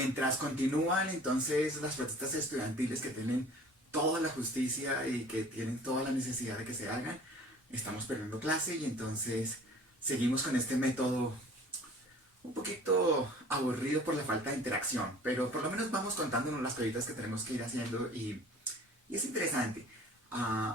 mientras continúan entonces las protestas estudiantiles que tienen toda la justicia y que tienen toda la necesidad de que se hagan, estamos perdiendo clase y entonces seguimos con este método un poquito aburrido por la falta de interacción, pero por lo menos vamos contándonos las cositas que tenemos que ir haciendo y es interesante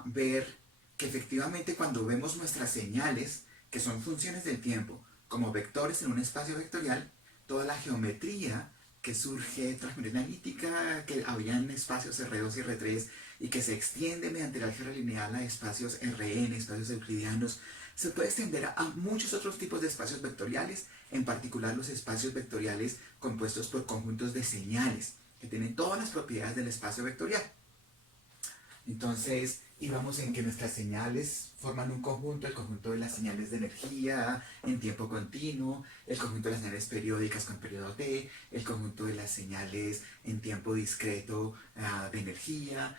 ver que efectivamente cuando vemos nuestras señales, que son funciones del tiempo, como vectores en un espacio vectorial, toda la geometría que surge tras la analítica, que habían espacios R2 y R3 y que se extiende mediante el álgebra lineal a espacios Rn, espacios euclidianos, se puede extender a muchos otros tipos de espacios vectoriales, en particular los espacios vectoriales compuestos por conjuntos de señales, que tienen todas las propiedades del espacio vectorial. Entonces, íbamos en que nuestras señales forman un conjunto, el conjunto de las señales de energía en tiempo continuo, el conjunto de las señales periódicas con periodo t, el conjunto de las señales en tiempo discreto de energía,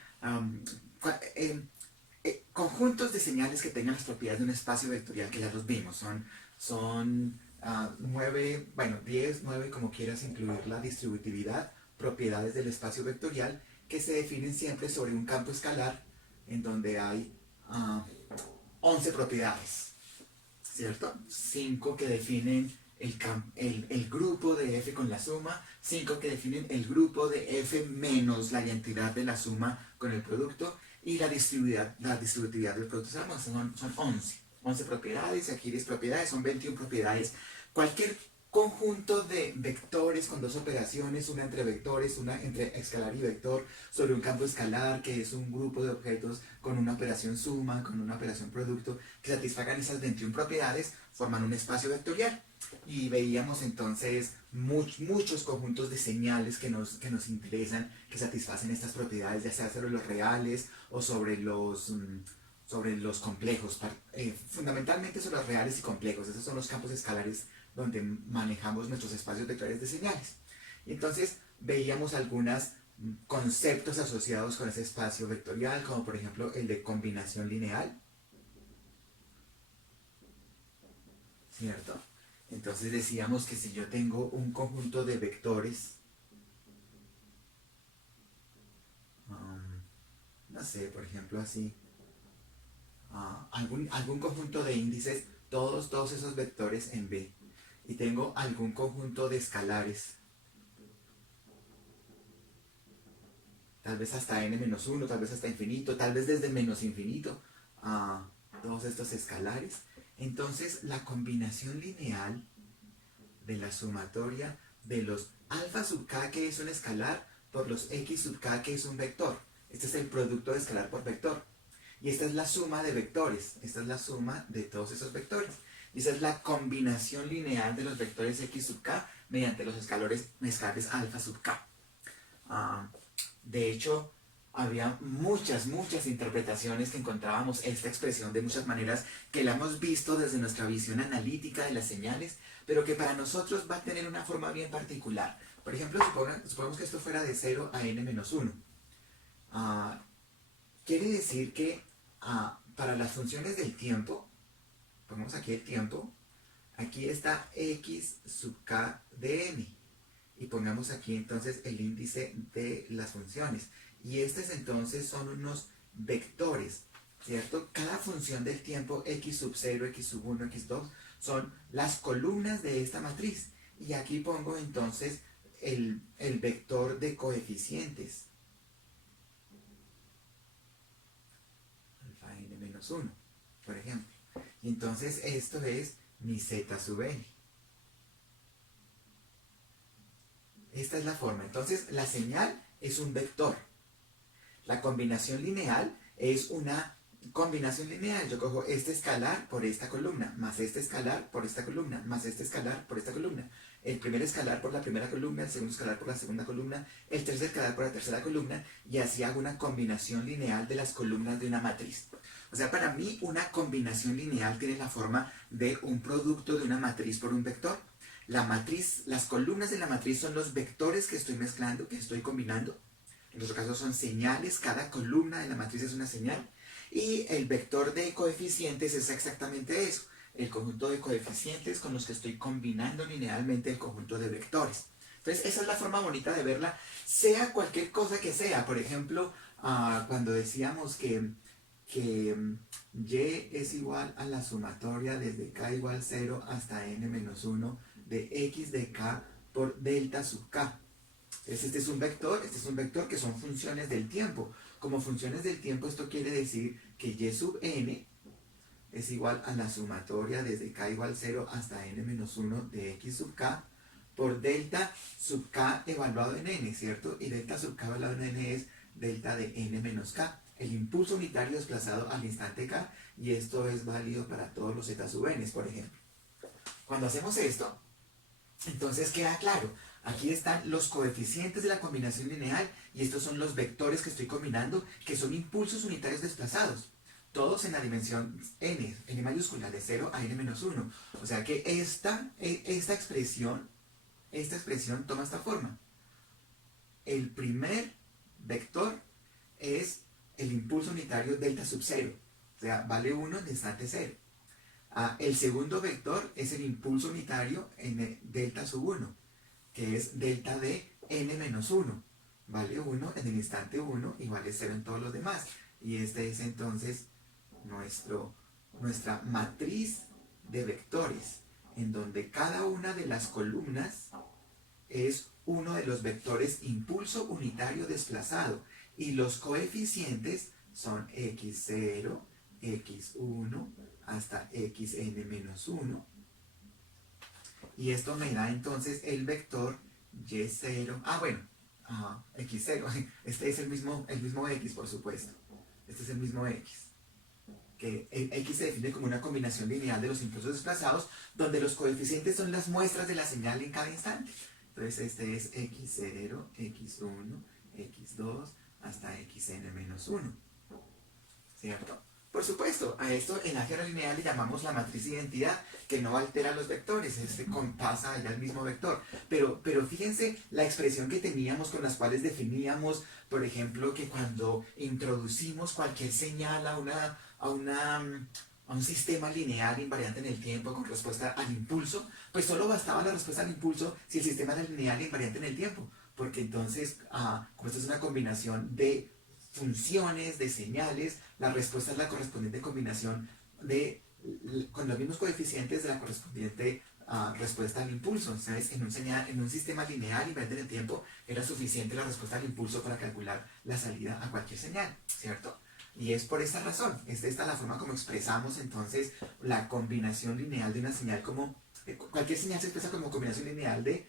conjuntos de señales que tengan las propiedades de un espacio vectorial que ya los vimos, son 9, bueno, 10, 9, como quieras incluir la distributividad, propiedades del espacio vectorial que se definen siempre sobre un campo escalar en donde hay 11 propiedades, ¿cierto? 5 que definen el grupo de f con la suma, 5 que definen el grupo de f menos la identidad de la suma con el producto y la distributividad del producto. Son 11 propiedades, aquí 10 propiedades, son 21 propiedades. Cualquier conjunto de vectores con dos operaciones, una entre vectores, una entre escalar y vector, sobre un campo escalar que es un grupo de objetos con una operación suma, con una operación producto, que satisfagan esas 21 propiedades, forman un espacio vectorial. Y veíamos entonces muchos conjuntos de señales que nos interesan, que satisfacen estas propiedades, ya sea sobre los reales o sobre los complejos, fundamentalmente sobre los reales y complejos. Esos son los campos escalares donde manejamos nuestros espacios vectoriales de señales. Y entonces veíamos algunos conceptos asociados con ese espacio vectorial, como por ejemplo el de combinación lineal, ¿cierto? Entonces decíamos que si yo tengo un conjunto de vectores, no sé, por ejemplo así, algún conjunto de índices, todos esos vectores en B, y tengo algún conjunto de escalares, tal vez hasta n-1, tal vez hasta infinito, tal vez desde menos infinito a todos estos escalares, entonces la combinación lineal de la sumatoria de los alfa sub k, que es un escalar, por los x sub k, que es un vector. Este es el producto de escalar por vector. Y esta es la suma de vectores. Esta es la suma de todos esos vectores. Y esa es la combinación lineal de los vectores x sub k mediante los escalares alfa sub k. De hecho, había muchas interpretaciones que encontrábamos esta expresión de muchas maneras, que la hemos visto desde nuestra visión analítica de las señales, pero que para nosotros va a tener una forma bien particular. Por ejemplo, supongamos que esto fuera de 0 a n-1. Quiere decir que para las funciones del tiempo, pongamos aquí el tiempo, aquí está x sub k de n, y pongamos aquí entonces el índice de las funciones. Y estos entonces son unos vectores, ¿cierto? Cada función del tiempo, x sub 0, x sub 1, x2, son las columnas de esta matriz. Y aquí pongo entonces el vector de coeficientes, alfa n-1, por ejemplo. Y entonces esto es mi z sub n. Esta es la forma. Entonces la señal es un vector. La combinación lineal es una combinación lineal. Yo cojo este escalar por esta columna, más este escalar por esta columna, más este escalar por esta columna. El primer escalar por la primera columna, el segundo escalar por la segunda columna, el tercer escalar por la tercera columna, y así hago una combinación lineal de las columnas de una matriz. O sea, para mí una combinación lineal tiene la forma de un producto de una matriz por un vector. La matriz, las columnas de la matriz son los vectores que estoy mezclando, que estoy combinando. En nuestro caso son señales, cada columna de la matriz es una señal. Y el vector de coeficientes es exactamente eso, el conjunto de coeficientes con los que estoy combinando linealmente el conjunto de vectores. Entonces, esa es la forma bonita de verla, sea cualquier cosa que sea. Por ejemplo, cuando decíamos que y es igual a la sumatoria desde k igual 0 hasta n menos 1 de x de k por delta sub k. Este es un vector que son funciones del tiempo. Como funciones del tiempo, esto quiere decir que y sub n es igual a la sumatoria desde k igual 0 hasta n menos 1 de x sub k por delta sub k evaluado en n, ¿cierto? Y delta sub k evaluado en n es delta de n menos k, el impulso unitario desplazado al instante k, y esto es válido para todos los z sub n, por ejemplo. Cuando hacemos esto, entonces queda claro, aquí están los coeficientes de la combinación lineal y estos son los vectores que estoy combinando, que son impulsos unitarios desplazados, todos en la dimensión n mayúscula, de 0 a n menos 1. O sea que esta expresión toma esta forma. El primer vector es el impulso unitario delta sub 0, o sea, vale 1 en instante 0. El segundo vector es el impulso unitario en delta sub 1, que es delta de n menos 1, vale 1 en el instante 1 y vale 0 en todos los demás. Y este es entonces nuestra matriz de vectores, en donde cada una de las columnas es uno de los vectores impulso unitario desplazado y los coeficientes son x0, x1 hasta xn-1, y esto me da entonces el vector y0, x0, este es el mismo x, por supuesto, este es el mismo x, que el x se define como una combinación lineal de los impulsos desplazados, donde los coeficientes son las muestras de la señal en cada instante. Entonces este es x0, x1, x2 hasta xn-1, ¿cierto? Por supuesto, a esto en álgebra lineal le llamamos la matriz de identidad, que no altera los vectores, pasa allá el mismo vector. Pero fíjense la expresión que teníamos con las cuales definíamos, por ejemplo, que cuando introducimos cualquier señal a un sistema lineal invariante en el tiempo con respuesta al impulso, pues solo bastaba la respuesta al impulso si el sistema era lineal invariante en el tiempo, porque entonces, como esto es una combinación de funciones, de señales, la respuesta es la correspondiente combinación con los mismos coeficientes de la correspondiente respuesta al impulso. ¿Sabes? En un sistema lineal invariante en el tiempo era suficiente la respuesta al impulso para calcular la salida a cualquier señal, ¿cierto? Y es por esta razón, esta es la forma como expresamos entonces la combinación lineal de una señal como, cualquier señal se expresa como combinación lineal de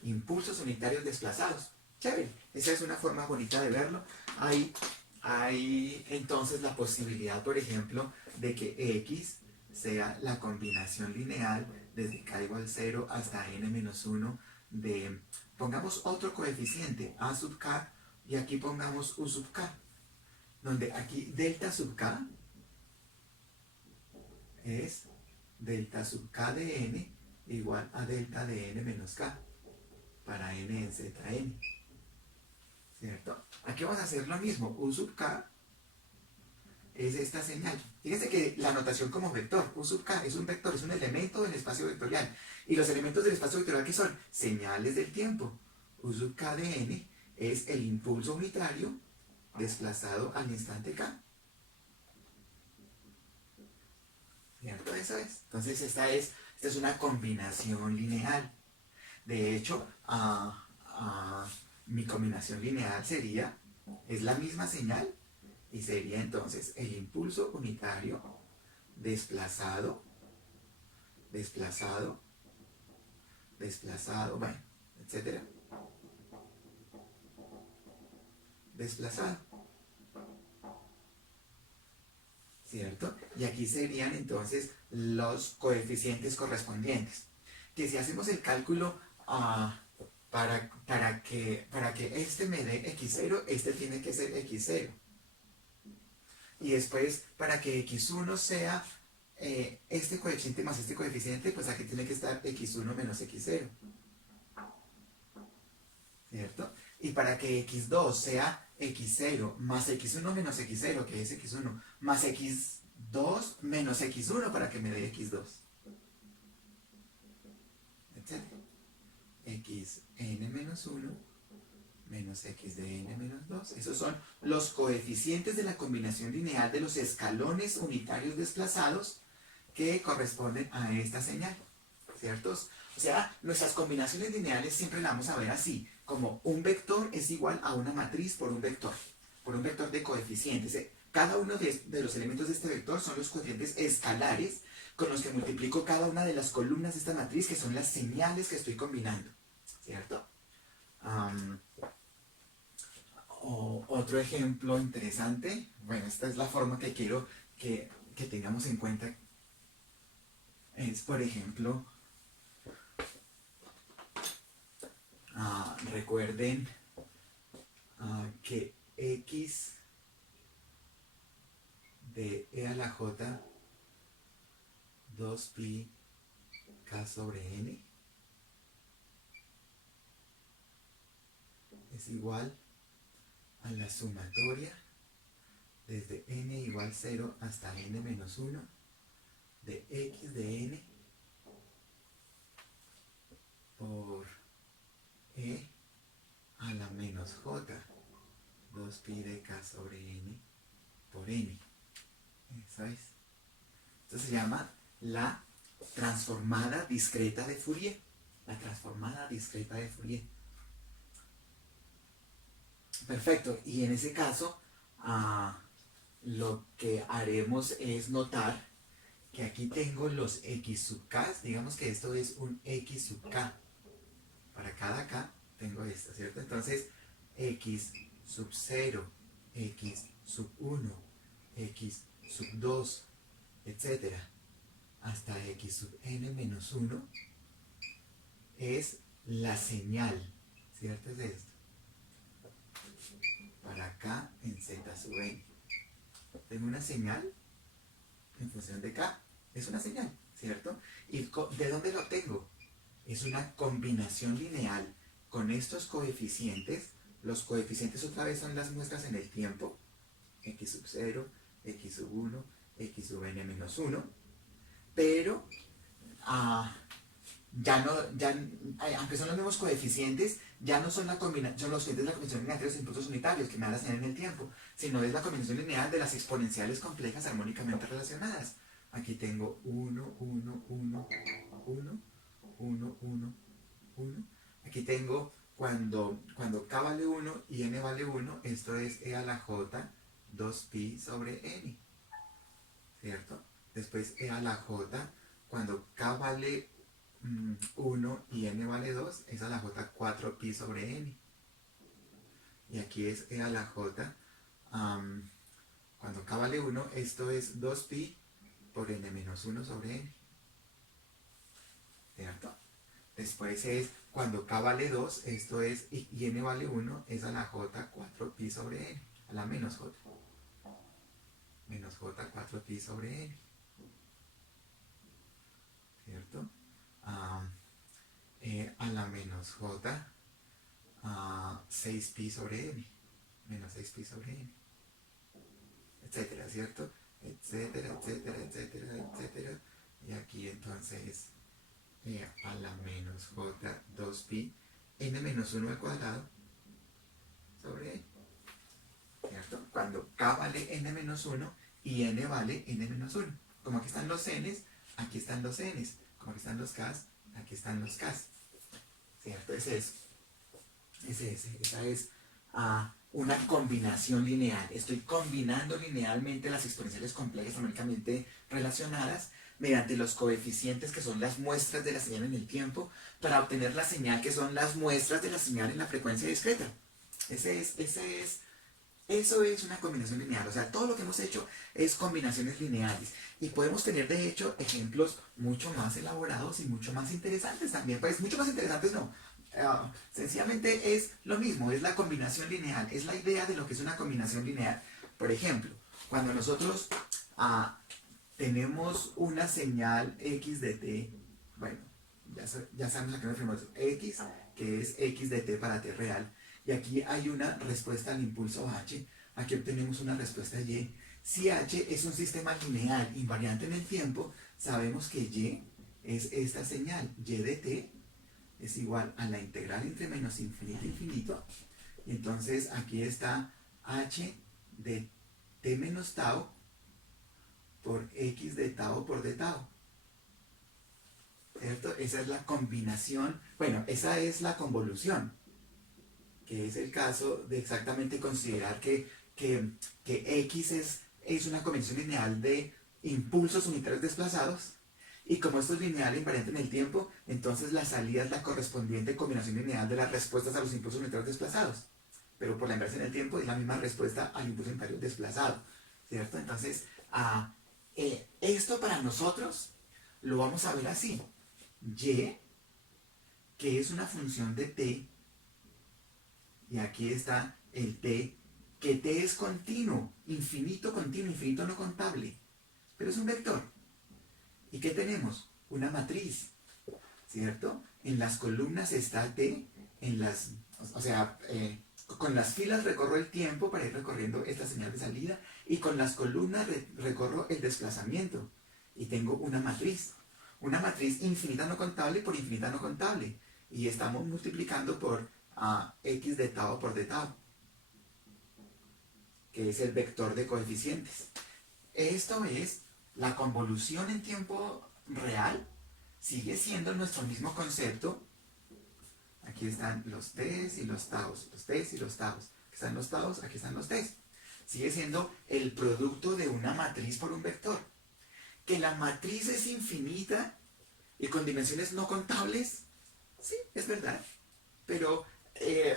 impulsos unitarios desplazados. Chévere, esa es una forma bonita de verlo. Hay entonces la posibilidad, por ejemplo, de que x sea la combinación lineal desde k igual 0 hasta n-1 de, pongamos otro coeficiente, a sub k, y aquí pongamos u sub k, donde aquí delta sub k es delta sub k de n igual a delta de n menos k para n en zn, ¿cierto? Aquí vamos a hacer lo mismo, u sub k es esta señal. Fíjense que la notación como vector, u sub k es un vector, es un elemento del espacio vectorial, y los elementos del espacio vectorial que son señales del tiempo, u sub k de n es el impulso unitario desplazado al instante k, ¿cierto? Eso es. Entonces esta es una combinación lineal. De hecho, mi combinación lineal es la misma señal, y sería entonces el impulso unitario desplazado, bueno, etcétera, desplazado, ¿cierto? Y aquí serían entonces los coeficientes correspondientes, que si hacemos el cálculo para que este me dé x0, este tiene que ser x0. Y después, para que x1 sea este coeficiente más este coeficiente, pues aquí tiene que estar x1 menos x0, ¿cierto? Y para que x2 sea x0 más x1 menos x0, que es x1, más x2 menos x1 para que me dé x2, etc. x n menos 1 menos x de n menos 2. Esos son los coeficientes de la combinación lineal de los escalones unitarios desplazados que corresponden a esta señal, ¿ciertos? O sea, nuestras combinaciones lineales siempre las vamos a ver así, como un vector es igual a una matriz por un vector de coeficientes. Cada uno de los elementos de este vector son los coeficientes escalares con los que multiplico cada una de las columnas de esta matriz, que son las señales que estoy combinando, ¿cierto? Otro ejemplo interesante, bueno, esta es la forma que quiero que tengamos en cuenta, es por ejemplo, recuerden que x de e a la j 2pi k sobre n es igual a la sumatoria desde n igual 0 hasta n menos 1 de x de n por e a la menos j 2pi de k sobre n por n. Eso es. Esto se llama la transformada discreta de Fourier. La transformada discreta de Fourier. Perfecto. Y en ese caso, lo que haremos es notar que aquí tengo los x sub k. Digamos que esto es un x sub k. Para cada k tengo esto, ¿cierto? Entonces, x sub 0, x sub 1, x sub 2, etcétera, hasta x sub n menos 1 es la señal, ¿cierto? Es esto. Para k en z sub n. Tengo una señal en función de k. Es una señal, ¿cierto? ¿Y de dónde lo obtengo? Es una combinación lineal con estos coeficientes. Los coeficientes otra vez son las muestras en el tiempo. X sub 0, x sub 1, x sub n menos 1. Pero, aunque son los mismos coeficientes, ya no son los coeficientes de la combinación lineal de los impulsos unitarios que me van a tener en el tiempo, sino es la combinación lineal de las exponenciales complejas armónicamente relacionadas. Aquí tengo 1, 1, 1, 1, 1, 1, 1. Aquí tengo cuando k vale 1 y n vale 1, esto es e a la j 2pi sobre n, ¿cierto? Después e a la j, cuando k vale 1 y n vale 2, es a la j 4pi sobre n. Y aquí es e a la j, cuando k vale 1, esto es 2pi por n menos 1 sobre n, ¿cierto? Después es cuando k vale 2, esto es, y n vale 1, es a la j 4pi sobre n, a la menos j. Menos j 4pi sobre n, ¿cierto? A la menos j 6pi sobre n, menos 6pi sobre n, etcétera, ¿cierto? Etcétera, etcétera, etcétera, etcétera. Y aquí entonces a la menos j 2pi n menos 1 al cuadrado sobre n, ¿cierto? Cuando k vale n menos 1 y n vale n menos 1. Como aquí están los n's, aquí están los n's. Como aquí están los k's, aquí están los k's, ¿cierto? Es eso. Esa es una combinación lineal. Estoy combinando linealmente las exponenciales complejas armónicamente relacionadas mediante los coeficientes que son las muestras de la señal en el tiempo para obtener la señal que son las muestras de la señal en la frecuencia discreta. Eso es una combinación lineal. O sea, todo lo que hemos hecho es combinaciones lineales. Y podemos tener, de hecho, ejemplos mucho más elaborados y mucho más interesantes también. Pues mucho más interesantes no. Sencillamente es lo mismo, es la combinación lineal. Es la idea de lo que es una combinación lineal. Por ejemplo, cuando nosotros tenemos una señal x de t, bueno, ya sabemos a qué nos referimos, x, que es x de t para t real. Y aquí hay una respuesta al impulso h, aquí obtenemos una respuesta y. Si h es un sistema lineal invariante en el tiempo, sabemos que y es esta señal, y de t, es igual a la integral entre menos infinito e infinito. Y entonces aquí está h de t menos tau por x de tau por d tau. ¿Cierto? Esa es la combinación, bueno, esa es la convolución, que es el caso de exactamente considerar que x es una combinación lineal de impulsos unitarios desplazados, y como esto es lineal e invariante en el tiempo, entonces la salida es la correspondiente combinación lineal de las respuestas a los impulsos unitarios desplazados, pero por la inversa en el tiempo es la misma respuesta al impulso unitario desplazado, ¿cierto? Entonces, esto para nosotros lo vamos a ver así. Y, que es una función de t, y aquí está el t, que t es continuo, infinito no contable, pero es un vector. ¿Y qué tenemos? Una matriz, ¿cierto? En las columnas está t, con las filas recorro el tiempo para ir recorriendo esta señal de salida, y con las columnas recorro el desplazamiento, y tengo una matriz infinita no contable por infinita no contable, y estamos multiplicando por x de tau por d tau, que es el vector de coeficientes. Esto es la convolución en tiempo real, sigue siendo nuestro mismo concepto. Aquí están los t's y los taus, los t's y los taus. Aquí están los taus, aquí están los t's. Sigue siendo el producto de una matriz por un vector. Que la matriz es infinita y con dimensiones no contables, sí, es verdad. Pero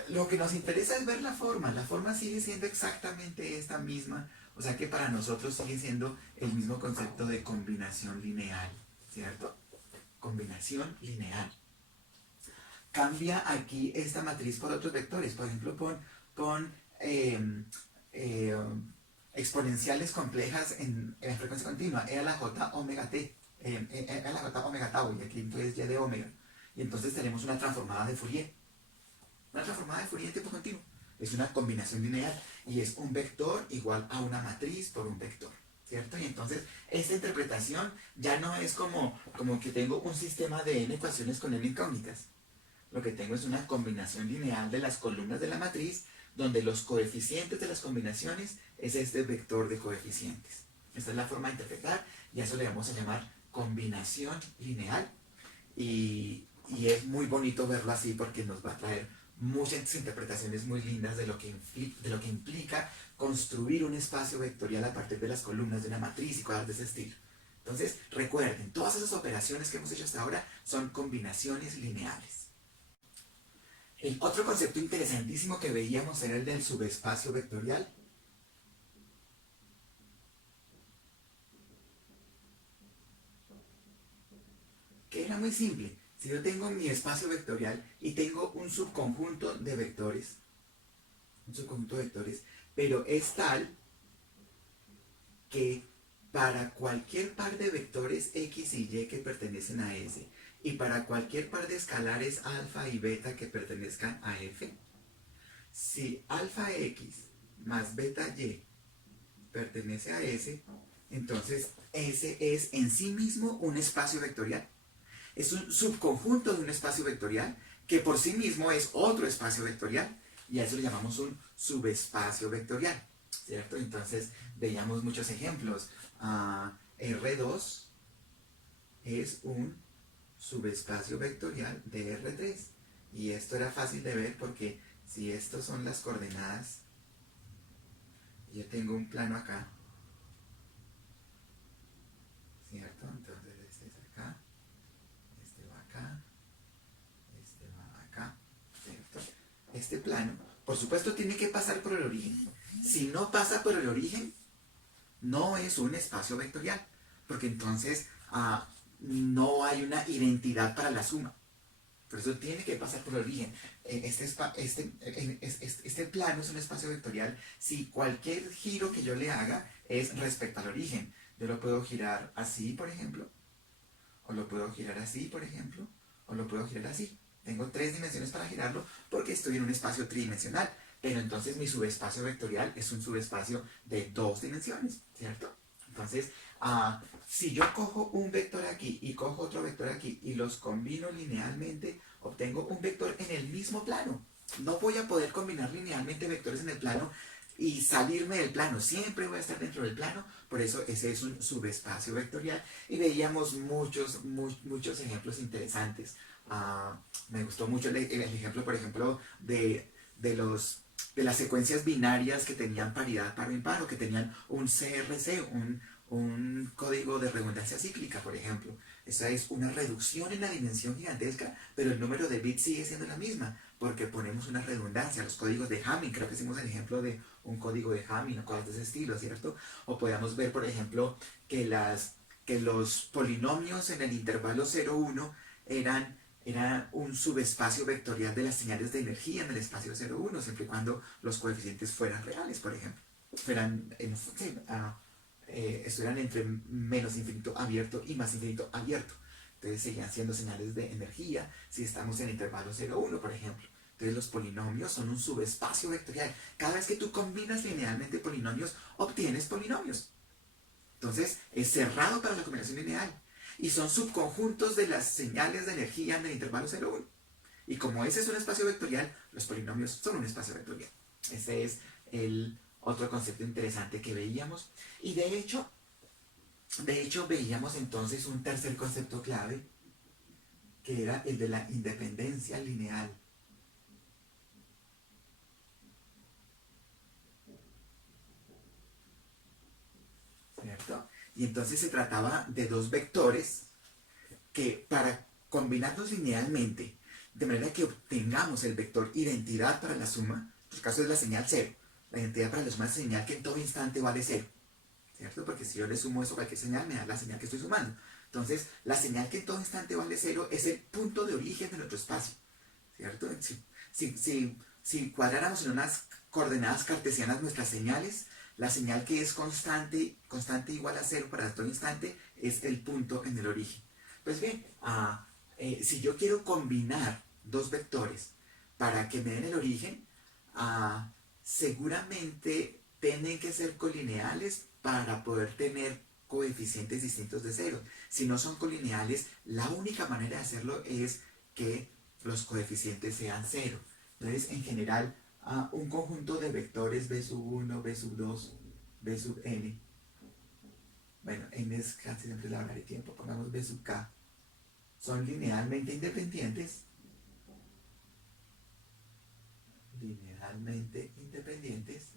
lo que nos interesa es ver la forma. La forma sigue siendo exactamente esta misma. O sea que para nosotros sigue siendo el mismo concepto de combinación lineal, ¿cierto? Combinación lineal. Cambia aquí esta matriz por otros vectores. Por ejemplo, pon exponenciales complejas en frecuencia continua, e a la j omega t, e a la j omega tau, y aquí entonces y de omega. Y entonces tenemos una transformada de Fourier. Una transformada de Fourier en tiempo continuo. Es una combinación lineal y es un vector igual a una matriz por un vector, ¿cierto? Y entonces esta interpretación ya no es como que tengo un sistema de n ecuaciones con n incógnitas. Lo que tengo es una combinación lineal de las columnas de la matriz, donde los coeficientes de las combinaciones es este vector de coeficientes. Esta es la forma de interpretar, y a eso le vamos a llamar combinación lineal. Y es muy bonito verlo así porque nos va a traer muchas interpretaciones muy lindas de lo que implica construir un espacio vectorial a partir de las columnas de una matriz y cosas de ese estilo. Entonces, recuerden, todas esas operaciones que hemos hecho hasta ahora son combinaciones lineales. El otro concepto interesantísimo que veíamos era el del subespacio vectorial. Que era muy simple. Si yo tengo mi espacio vectorial y tengo un subconjunto de vectores, pero es tal que para cualquier par de vectores x y y que pertenecen a S, y para cualquier par de escalares alfa y beta que pertenezcan a F, si alfa x más beta y pertenece a S, entonces S es en sí mismo un espacio vectorial. Es un subconjunto de un espacio vectorial que por sí mismo es otro espacio vectorial, y a eso le llamamos un subespacio vectorial, ¿cierto? Entonces veíamos muchos ejemplos. R2 es un subespacio vectorial de R3, y esto era fácil de ver porque si estas son las coordenadas, yo tengo un plano acá, ¿cierto? Entonces este es acá, este va acá, este va acá, ¿cierto? Este plano, por supuesto, tiene que pasar por el origen. Si no pasa por el origen, no es un espacio vectorial, porque entonces no hay una identidad para la suma. Por eso tiene que pasar por el origen. Este plano es un espacio vectorial si cualquier giro que yo le haga es respecto al origen. Yo lo puedo girar así, por ejemplo, o lo puedo girar así, por ejemplo, o lo puedo girar así. Tengo 3 dimensiones para girarlo porque estoy en un espacio tridimensional, pero entonces mi subespacio vectorial es un subespacio de 2 dimensiones, ¿cierto? Entonces, si yo cojo un vector aquí y cojo otro vector aquí y los combino linealmente, obtengo un vector en el mismo plano. No voy a poder combinar linealmente vectores en el plano y salirme del plano. Siempre voy a estar dentro del plano. Por eso ese es un subespacio vectorial. Y veíamos muchos ejemplos interesantes. Me gustó mucho el ejemplo, por ejemplo, de las secuencias binarias que tenían paridad paro-impar o que tenían un CRC, un código de redundancia cíclica, por ejemplo. Esa es una reducción en la dimensión gigantesca, pero el número de bits sigue siendo la misma, porque ponemos una redundancia. Los códigos de Hamming, creo que hicimos el ejemplo de un código de Hamming o cosas de ese estilo, ¿cierto? O podemos ver, por ejemplo, que los polinomios en el intervalo 0,1 era un subespacio vectorial de las señales de energía en el espacio 0,1, siempre y cuando los coeficientes fueran reales, por ejemplo. Estuvieran entre menos infinito abierto y más infinito abierto. Entonces seguían siendo señales de energía si estamos en el intervalo 0,1, por ejemplo. Entonces los polinomios son un subespacio vectorial. Cada vez que tú combinas linealmente polinomios, obtienes polinomios. Entonces es cerrado para la combinación lineal. Y son subconjuntos de las señales de energía en el intervalo 0,1. Y como ese es un espacio vectorial, los polinomios son un espacio vectorial. Ese es el otro concepto interesante que veíamos. Y de hecho veíamos entonces un tercer concepto clave, que era el de la independencia lineal. ¿Cierto? Y entonces se trataba de dos vectores que para combinarlos linealmente, de manera que obtengamos el vector identidad para la suma, en el caso es la señal 0. La identidad para la suma es señal que en todo instante vale 0. ¿Cierto? Porque si yo le sumo eso a cualquier señal, me da la señal que estoy sumando. Entonces, la señal que en todo instante vale 0 es el punto de origen de nuestro espacio. ¿Cierto? Si cuadráramos en unas coordenadas cartesianas nuestras señales, la señal que es constante igual a 0 para todo instante, es el punto en el origen. Pues bien, si yo quiero combinar dos vectores para que me den el origen, seguramente tienen que ser colineales para poder tener coeficientes distintos de 0. Si no son colineales, la única manera de hacerlo es que los coeficientes sean 0. Entonces, en general, un conjunto de vectores b sub 1, b sub 2, b sub n. Bueno, n es casi siempre la hora de tiempo, pongamos b sub k. Son linealmente independientes. Linealmente independientes.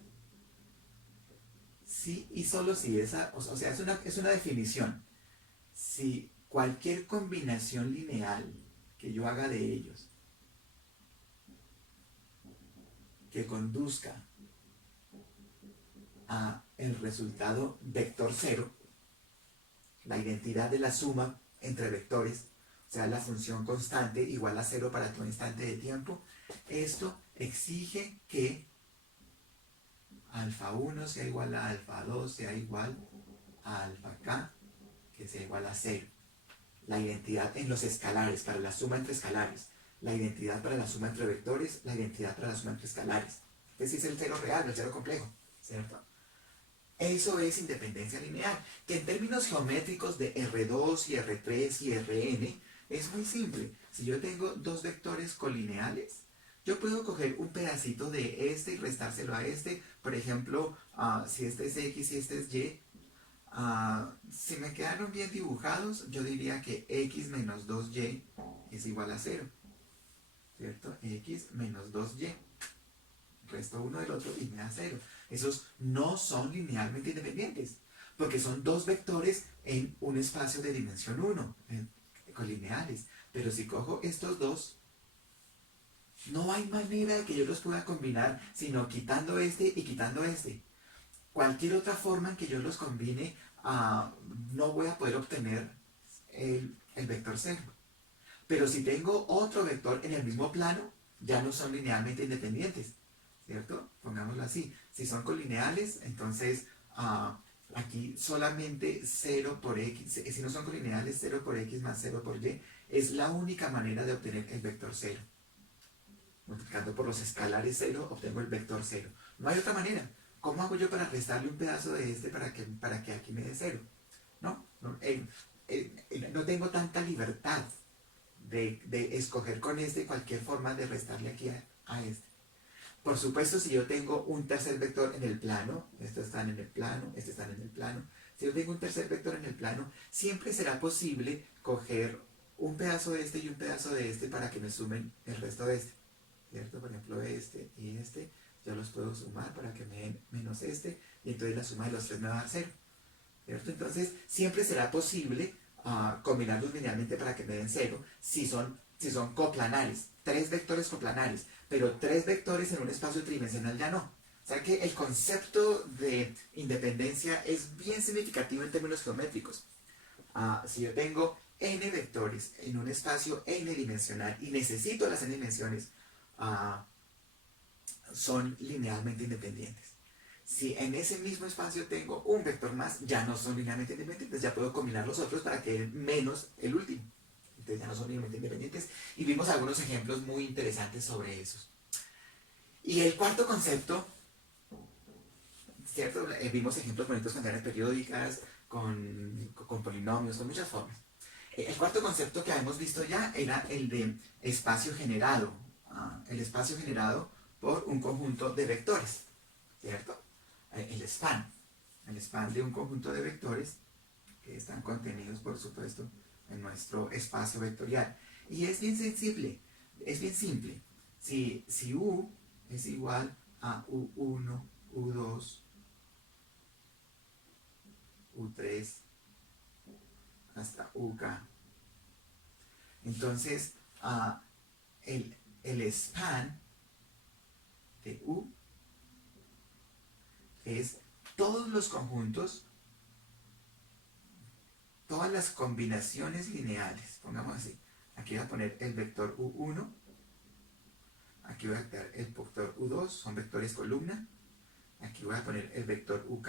Sí y solo si esa, o sea, es una definición. Si cualquier combinación lineal que yo haga de ellos que conduzca a el resultado vector 0, la identidad de la suma entre vectores, o sea, la función constante igual a 0 para todo instante de tiempo, esto exige que alfa 1 sea igual a alfa 2 sea igual a alfa k, que sea igual a 0. La identidad en los escalares, para la suma entre escalares, la identidad para la suma entre vectores, la identidad para la suma entre escalares. Ese es el cero real, el cero complejo, ¿cierto? Eso es independencia lineal, que en términos geométricos de R2 y R3 y Rn es muy simple. Si yo tengo dos vectores colineales, yo puedo coger un pedacito de este y restárselo a este. Por ejemplo, si este es X y este es Y, si me quedaron bien dibujados, yo diría que X menos 2Y es igual a 0. ¿Cierto? X menos 2Y. Resto uno del otro y me da 0. Esos no son linealmente independientes, porque son dos vectores en un espacio de dimensión 1, colineales. Pero si cojo estos dos, no hay manera de que yo los pueda combinar, sino quitando este y quitando este. Cualquier otra forma en que yo los combine, no voy a poder obtener el vector 0. Pero si tengo otro vector en el mismo plano, ya no son linealmente independientes, ¿cierto? Pongámoslo así. Si son colineales, entonces aquí solamente 0 por x, si no son colineales, 0 por x más 0 por y, es la única manera de obtener el vector 0. Multiplicando por los escalares 0, obtengo el vector 0. No hay otra manera. ¿Cómo hago yo para restarle un pedazo de este para que aquí me dé 0? No tengo tanta libertad de escoger con este cualquier forma de restarle aquí a este. Por supuesto, si yo tengo un tercer vector en el plano, estos están en el plano, estos están en el plano, si yo tengo un tercer vector en el plano, siempre será posible coger un pedazo de este y un pedazo de este para que me sumen el resto de este, ¿cierto? Por ejemplo, este y este, yo los puedo sumar para que me den menos este, y entonces la suma de los tres me va a dar 0, ¿cierto? Entonces, siempre será posible combinarlos linealmente para que me den 0 si son coplanares, tres vectores coplanares, pero tres vectores en un espacio tridimensional ya no. O sea que el concepto de independencia es bien significativo en términos geométricos. Si yo tengo n vectores en un espacio n dimensional y necesito las n dimensiones, son linealmente independientes. Si en ese mismo espacio tengo un vector más, ya no son linealmente independientes, ya puedo combinar los otros para que den menos el último. Entonces ya no son linealmente independientes. Y vimos algunos ejemplos muy interesantes sobre esos. Y el cuarto concepto, ¿cierto? Vimos ejemplos bonitos con reales periódicas, con polinomios, con muchas formas. El cuarto concepto que habíamos visto ya era el de espacio generado. El espacio generado por un conjunto de vectores, ¿cierto? El span de un conjunto de vectores que están contenidos, por supuesto, en nuestro espacio vectorial. Y es bien simple, Si U es igual a U1, U2, U3, hasta UK, entonces el span de U es todos los conjuntos, todas las combinaciones lineales, pongamos así. Aquí voy a poner el vector U1, aquí voy a poner el vector U2, son vectores columna. Aquí voy a poner el vector UK,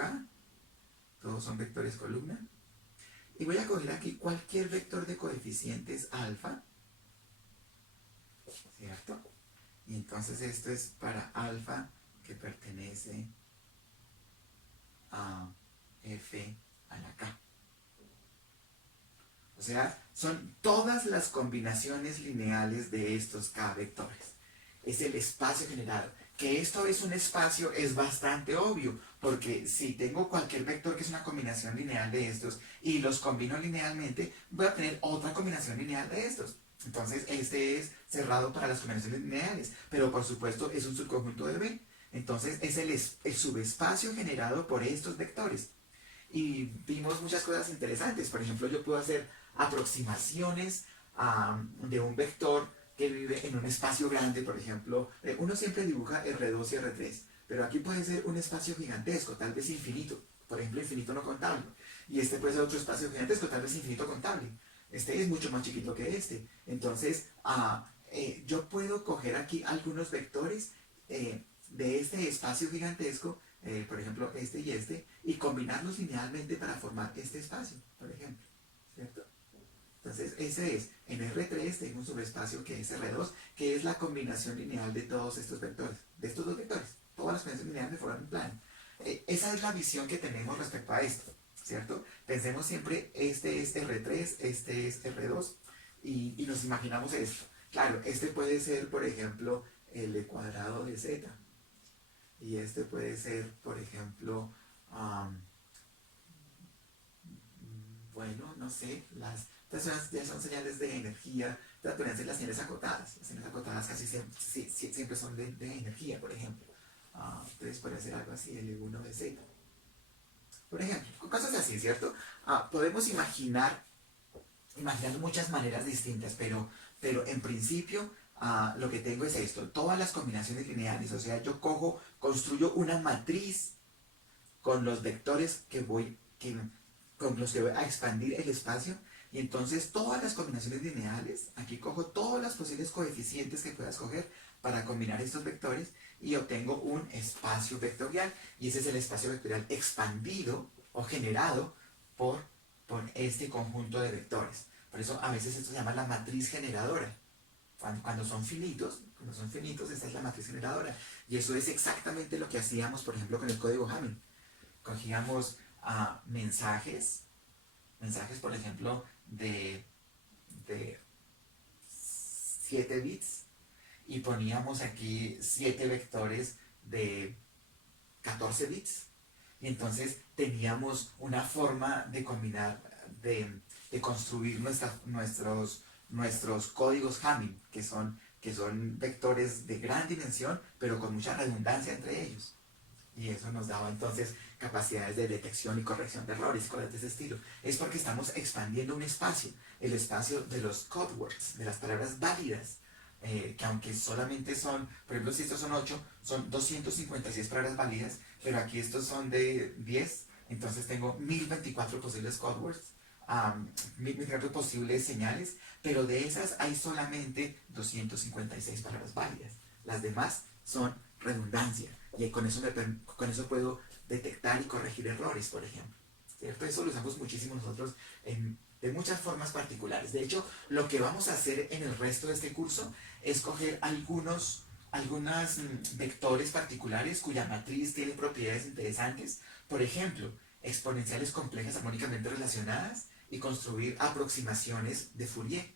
todos son vectores columna. Y voy a coger aquí cualquier vector de coeficientes alfa, ¿cierto? Y entonces esto es para alfa que pertenece a F a la K. O sea, son todas las combinaciones lineales de estos K vectores. Es el espacio generado. Que esto es un espacio es bastante obvio, porque si tengo cualquier vector que es una combinación lineal de estos y los combino linealmente, voy a tener otra combinación lineal de estos. Entonces, este es cerrado para las combinaciones lineales, pero por supuesto es un subconjunto de B. Entonces, es el subespacio generado por estos vectores. Y vimos muchas cosas interesantes. Por ejemplo, yo puedo hacer aproximaciones de un vector que vive en un espacio grande. Por ejemplo, uno siempre dibuja R2 y R3, pero aquí puede ser un espacio gigantesco, tal vez infinito. Por ejemplo, infinito no contable. Y este puede ser otro espacio gigantesco, tal vez infinito contable. Este es mucho más chiquito que este. Entonces, yo puedo coger aquí algunos vectores de este espacio gigantesco, por ejemplo, este y combinarlos linealmente para formar este espacio, por ejemplo, ¿cierto? Entonces, ese es, en R3 tengo un subespacio que es R2, que es la combinación lineal de todos estos vectores, de estos dos vectores. Todas las combinaciones lineales me forman un plano. Esa es la visión que tenemos respecto a esto, ¿cierto? Pensemos siempre, este es R3, este es R2, y nos imaginamos esto. Claro, este puede ser, por ejemplo, el cuadrado de Z, y este puede ser, por ejemplo, bueno, no sé, estas ya son señales de energía, podrían ser las señales acotadas. Las señales acotadas casi siempre son de energía, por ejemplo. Entonces podría ser algo así, L1 de Z. Por ejemplo, cosas así, ¿cierto? Podemos imaginar muchas maneras distintas, pero en principio lo que tengo es esto, todas las combinaciones lineales, o sea, yo construyo una matriz con los vectores con los que voy a expandir el espacio, y entonces todas las combinaciones lineales, aquí cojo todos los posibles coeficientes que pueda escoger para combinar estos vectores y obtengo un espacio vectorial, y ese es el espacio vectorial expandido o generado por este conjunto de vectores. Por eso a veces esto se llama la matriz generadora. Cuando son finitos, esta es la matriz generadora. Y eso es exactamente lo que hacíamos, por ejemplo, con el código Hamming. Cogíamos mensajes, por ejemplo, de 7 bits y poníamos aquí 7 vectores de 14 bits. Y entonces teníamos una forma de combinar, de construir nuestros códigos Hamming, que son vectores de gran dimensión, pero con mucha redundancia entre ellos. Y eso nos daba entonces capacidades de detección y corrección de errores, cosas de ese estilo. Es porque estamos expandiendo un espacio, el espacio de los code words, de las palabras válidas, que aunque solamente son, por ejemplo, si estos son 8 son 256 palabras válidas, pero aquí estos son de 10 entonces tengo 1024 posibles code words, 1024 posibles señales, pero de esas hay solamente 256 palabras válidas. Las demás son redundancia. Y con eso puedo detectar y corregir errores, por ejemplo. ¿Cierto? Eso lo usamos muchísimo nosotros de muchas formas particulares. De hecho, lo que vamos a hacer en el resto de este curso es coger algunos vectores particulares cuya matriz tiene propiedades interesantes. Por ejemplo, exponenciales complejas armónicamente relacionadas y construir aproximaciones de Fourier.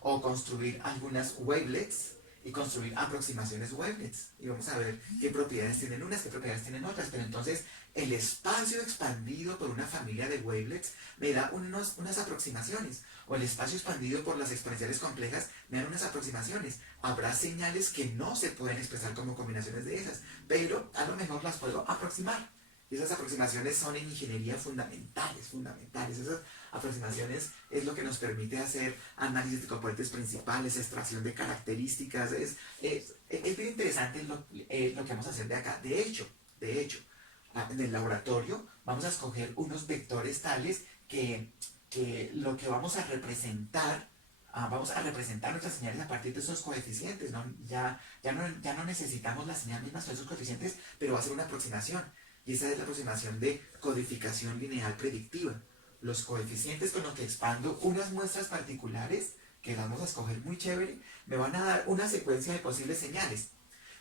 O construir algunas wavelets y construir aproximaciones wavelets. Y vamos a ver qué propiedades tienen unas, qué propiedades tienen otras. Pero entonces el espacio expandido por una familia de wavelets me da unas aproximaciones. O el espacio expandido por las exponenciales complejas me dan unas aproximaciones. Habrá señales que no se pueden expresar como combinaciones de esas, pero a lo mejor las puedo aproximar. Y esas aproximaciones son en ingeniería fundamentales, fundamentales. Esas aproximaciones es lo que nos permite hacer análisis de componentes principales, extracción de características. Es bien interesante lo que vamos a hacer de acá. De hecho, en el laboratorio vamos a escoger unos vectores tales que lo que vamos a representar nuestras señales a partir de esos coeficientes, ¿no? Ya no necesitamos la señal misma con esos coeficientes, pero va a ser una aproximación. Y esa es la aproximación de codificación lineal predictiva. Los coeficientes con los que expando unas muestras particulares, que vamos a escoger muy chévere, me van a dar una secuencia de posibles señales.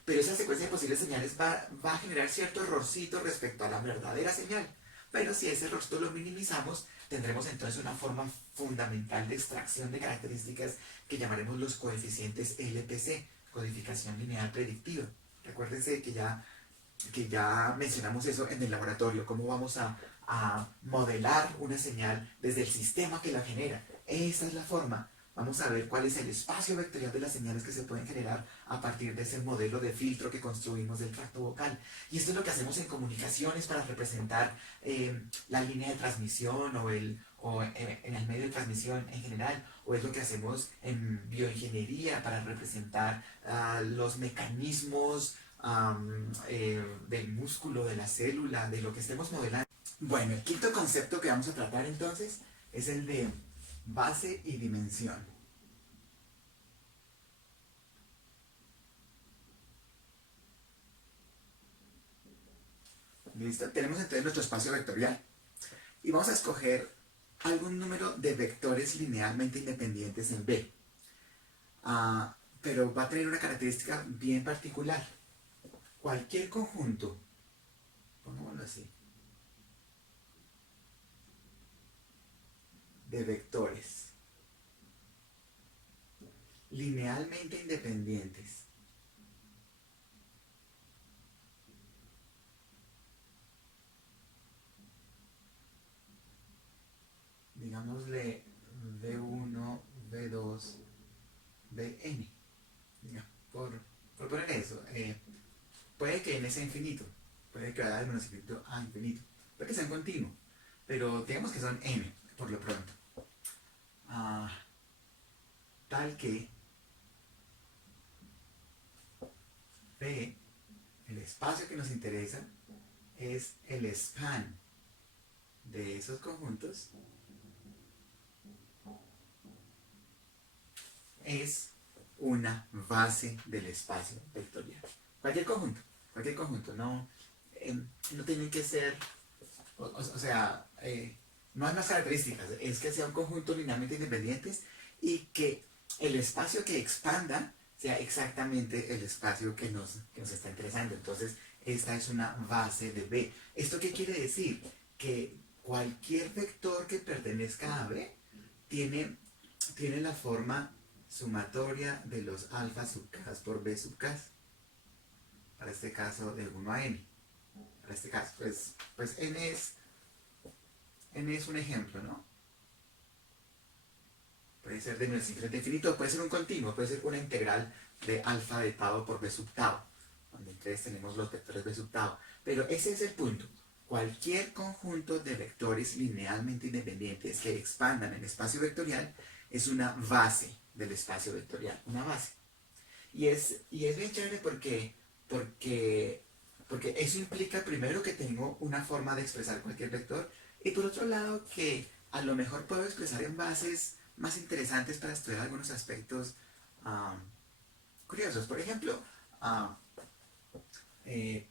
Pero esa secuencia de posibles señales va a generar cierto errorcito respecto a la verdadera señal. Pero si ese errorcito lo minimizamos, tendremos entonces una forma fundamental de extracción de características que llamaremos los coeficientes LPC, codificación lineal predictiva. Recuérdense que ya mencionamos eso en el laboratorio, cómo vamos a modelar una señal desde el sistema que la genera. Esa es la forma. Vamos a ver cuál es el espacio vectorial de las señales que se pueden generar a partir de ese modelo de filtro que construimos del tracto vocal. Y esto es lo que hacemos en comunicaciones para representar la línea de transmisión o en el medio de transmisión en general, o es lo que hacemos en bioingeniería para representar los mecanismos del músculo, de la célula, de lo que estemos modelando. Bueno, el quinto concepto que vamos a tratar entonces es el de base y dimensión. ¿Listo? Tenemos entonces nuestro espacio vectorial y vamos a escoger algún número de vectores linealmente independientes en B. Pero va a tener una característica bien particular. Cualquier conjunto, pongámoslo así, de vectores linealmente independientes digámosle V1, V2, Vn, ya, por poner eso, puede que n sea infinito, puede que vaya de menos infinito a infinito, puede que sea un continuo, pero digamos que son n por lo pronto. Tal que P, el espacio que nos interesa, es el span de esos conjuntos, es una base del espacio vectorial. Cualquier conjunto, no tienen que ser, o sea, no hay más características, es que sea un conjunto linealmente independientes y que el espacio que expanda sea exactamente el espacio que nos está interesando. Entonces, esta es una base de B. ¿Esto qué quiere decir? Que cualquier vector que pertenezca a B tiene la forma sumatoria de los alfa sub k por b sub k. Para este caso de 1 a n. Para este caso, pues n es un ejemplo, ¿no? Puede ser de número simplemente infinito, puede ser un continuo, puede ser una integral de alfa de tau por b sub tau, donde entonces tenemos los vectores b sub tau. Pero ese es el punto. Cualquier conjunto de vectores linealmente independientes que expandan el espacio vectorial es una base del espacio vectorial, una base. Y es bien chévere porque eso implica primero que tengo una forma de expresar cualquier vector y por otro lado que a lo mejor puedo expresar en bases más interesantes para estudiar algunos aspectos curiosos. Por ejemplo,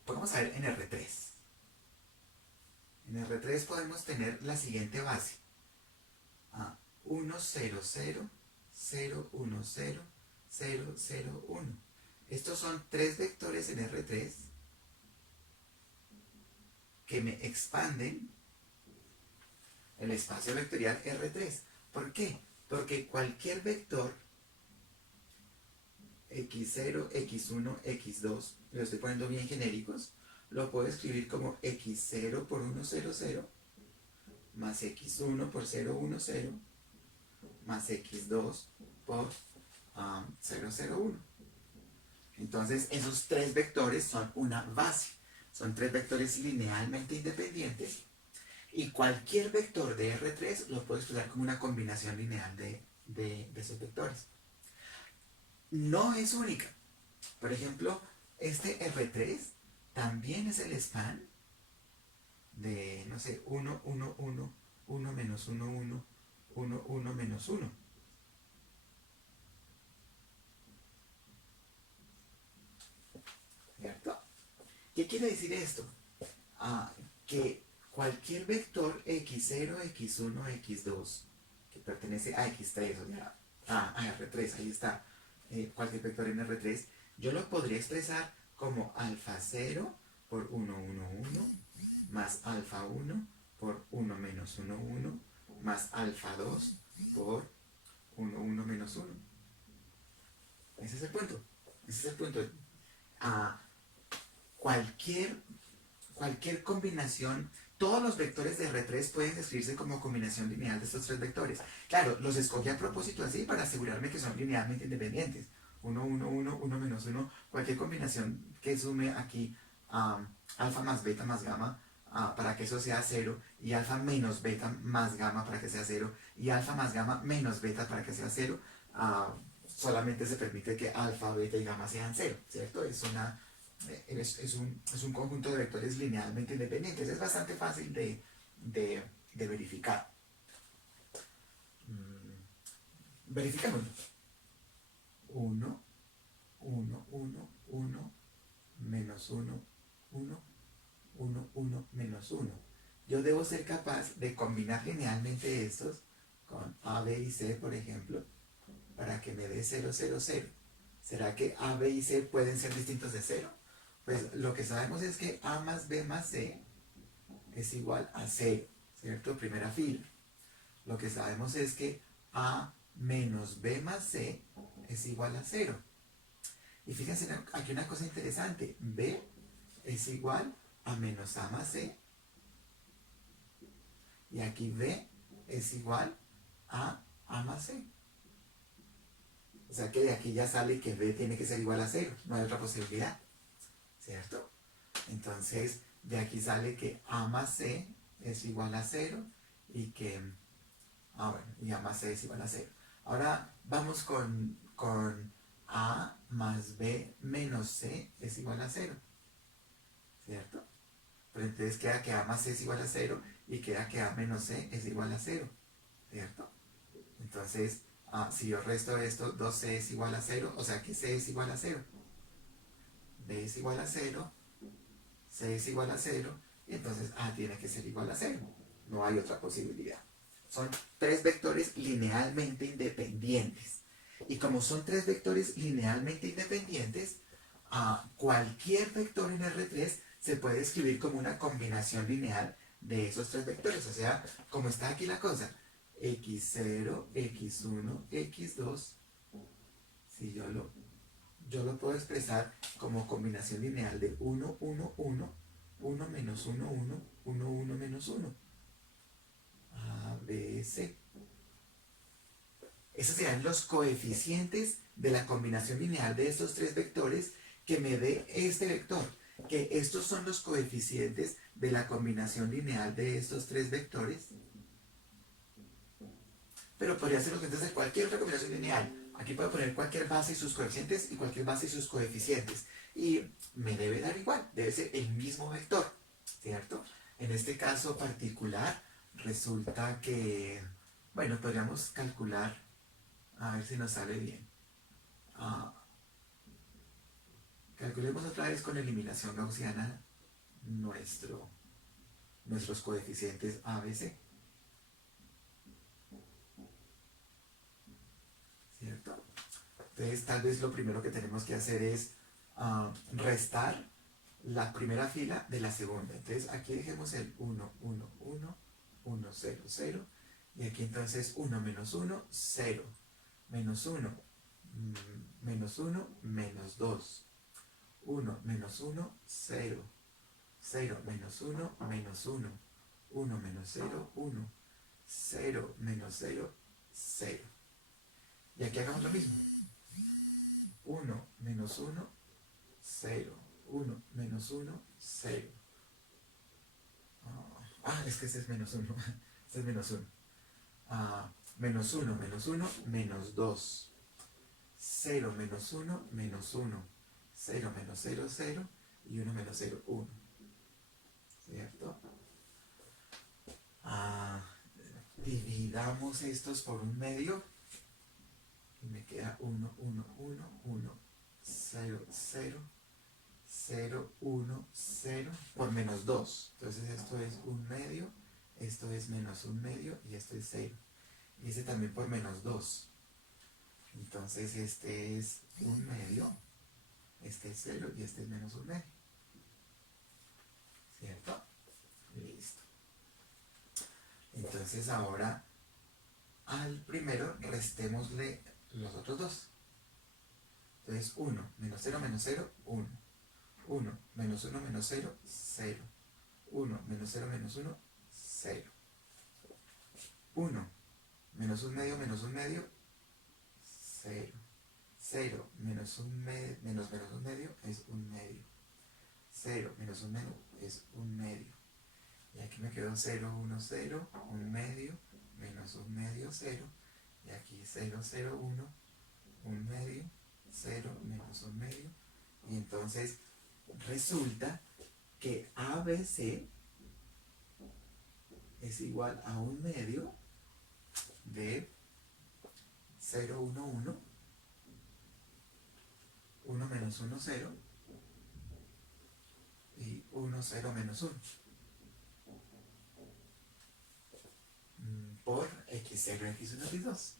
podemos ver en R3. En R3 podemos tener la siguiente base. 1, 0, 0, 0, 1, 0, 0, 0, 1. Estos son tres vectores en R3 que me expanden el espacio vectorial R3. ¿Por qué? Porque cualquier vector x0, x1, x2, lo estoy poniendo bien genéricos, lo puedo escribir como x0 por 1, 0, 0, más x1 por 0, 1, 0, más x2 por 0, 0, 1. Entonces, esos tres vectores son una base. Son tres vectores linealmente independientes. Y cualquier vector de R3 lo puedo expresar como una combinación lineal de esos vectores. No es única. Por ejemplo, este R3 también es el span de, no sé, 1, 1, 1, 1 menos 1, 1, 1, 1 menos 1. ¿Cierto? ¿Qué quiere decir esto? Que cualquier vector x0, x1, x2 que pertenece a x3, o sea, a R3, ahí está, cualquier vector en R3, yo lo podría expresar como alfa 0 por 1, 1, 1, más alfa 1 por 1 menos 1, 1, más alfa 2 por 1, 1 menos 1. Ese es el punto. Ese es el punto. Cualquier combinación, todos los vectores de R3 pueden escribirse como combinación lineal de estos tres vectores. Claro, los escogí a propósito así para asegurarme que son linealmente independientes. 1, 1, 1, 1 menos 1, cualquier combinación que sume aquí alfa más beta más gamma para que eso sea 0, y alfa menos beta más gamma para que sea 0, y alfa más gamma menos beta para que sea 0, solamente se permite que alfa, beta y gamma sean 0, ¿cierto? Es un conjunto de vectores linealmente independientes. Es bastante fácil de verificar. Verificámoslo. 1, 1, 1, 1, menos 1, 1, 1, 1, menos 1. Yo debo ser capaz de combinar linealmente estos con A, B y C, por ejemplo, para que me dé 0, 0, 0. ¿Será que A, B y C pueden ser distintos de 0? Pues lo que sabemos es que A más B más C es igual a 0, ¿cierto? Primera fila. Lo que sabemos es que A menos B más C es igual a 0. Y fíjense aquí una cosa interesante. B es igual a menos A más C. Y aquí B es igual a A más C. O sea que de aquí ya sale que B tiene que ser igual a 0. No hay otra posibilidad. ¿Cierto? Entonces, de aquí sale que A más C es igual a 0 y que, y A más C es igual a 0. Ahora vamos con A más B menos C es igual a 0. ¿Cierto? Pero entonces queda que A más C es igual a 0 y queda que A menos C es igual a 0. ¿Cierto? Entonces, si yo resto esto, 2C es igual a 0, o sea que C es igual a 0. B es igual a 0, C es igual a 0, y entonces A tiene que ser igual a 0. No hay otra posibilidad. Son tres vectores linealmente independientes. Y como son tres vectores linealmente independientes, cualquier vector en R3 se puede escribir como una combinación lineal de esos tres vectores. O sea, como está aquí la cosa, x0, x1, x2 si yo lo puedo expresar como combinación lineal de 1, 1, 1, 1 menos 1, 1, 1, 1 menos 1. A, B, C. Esos serán los coeficientes de la combinación lineal de estos tres vectores que me dé este vector. Que estos son los coeficientes de la combinación lineal de estos tres vectores. Pero podría ser los coeficientes de cualquier otra combinación lineal. Aquí puedo poner cualquier base y sus coeficientes y cualquier base y sus coeficientes. Y me debe dar igual, debe ser el mismo vector, ¿cierto? En este caso particular, resulta que, bueno, podríamos calcular, a ver si nos sale bien. Calculemos otra vez con eliminación gaussiana nuestros coeficientes A, B, C. ¿Cierto? Entonces, tal vez lo primero que tenemos que hacer es restar la primera fila de la segunda. Entonces, aquí dejemos el 1, 1, 1, 1, 0, 0. Y aquí entonces 1 menos 1, 0. Menos 1, menos 1, menos 2. 1 menos 1, 0. 0 menos 1, menos 1. 1 menos 0, 1. 0 menos 0, 0. Y aquí hagamos lo mismo. 1 menos 1, 0. 1 menos 1, 0. Es que ese es menos 1. Este es menos 1. Menos 1, menos 1, menos 2. 0 menos 1, menos 1. 0 menos 0, 0. Y 1 menos 0, 1. ¿Cierto? Dividamos estos por un medio. Y me queda 1, 1, 1, 1, 0, 0, 0, 1, 0, por menos 2. Entonces esto es un medio, esto es menos un medio y esto es 0. Y este también por menos 2. Entonces este es un medio, este es 0 y este es menos un medio. ¿Cierto? Listo. Entonces ahora al primero restémosle los otros dos. Entonces 1 menos 0 menos 0, 1. 1 menos 1 menos 0, 0. 1 menos 0 menos 1, 0. 1 menos un medio, 0. 0 menos un medio, menos un medio es un medio. 0 menos un medio es un medio. Y aquí me quedó 0, 1, 0, un medio, menos un medio, 0. Y aquí 0, 0, 1, un medio, 0 menos un medio. Y entonces resulta que ABC es igual a un medio de 0, 1, 1, 1 menos 1, 0 y 1, 0 menos 1 por x0, x1, x2.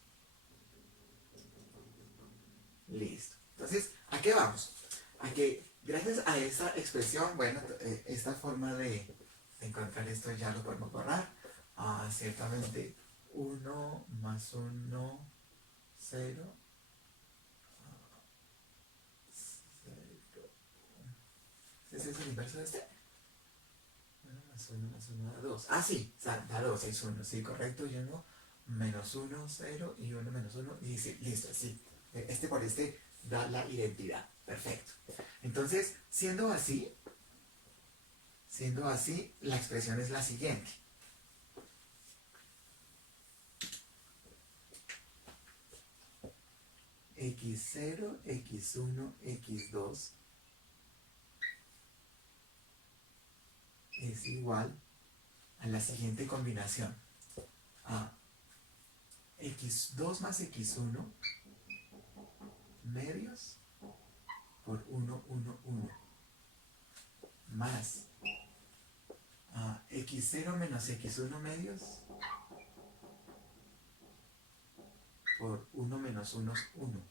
Listo. Entonces, ¿a qué vamos? A que gracias a esta expresión, bueno, esta forma de encontrar esto ya lo podemos borrar. Ciertamente 1 más 1, 0. 0. ¿Ese es el inverso de este? 1 más 1 más 1 da 2. Sí, da 2, es 1, sí, correcto. Y 1 menos 1, 0 y 1 menos 1. Y sí, listo, sí. Este por este da la identidad. Perfecto. Entonces, siendo así, la expresión es la siguiente. x0, x1, x2 es igual a la siguiente combinación. x2 más x1 medios por 1, 1, 1 más x0 menos x1 medios por 1 menos 1, 1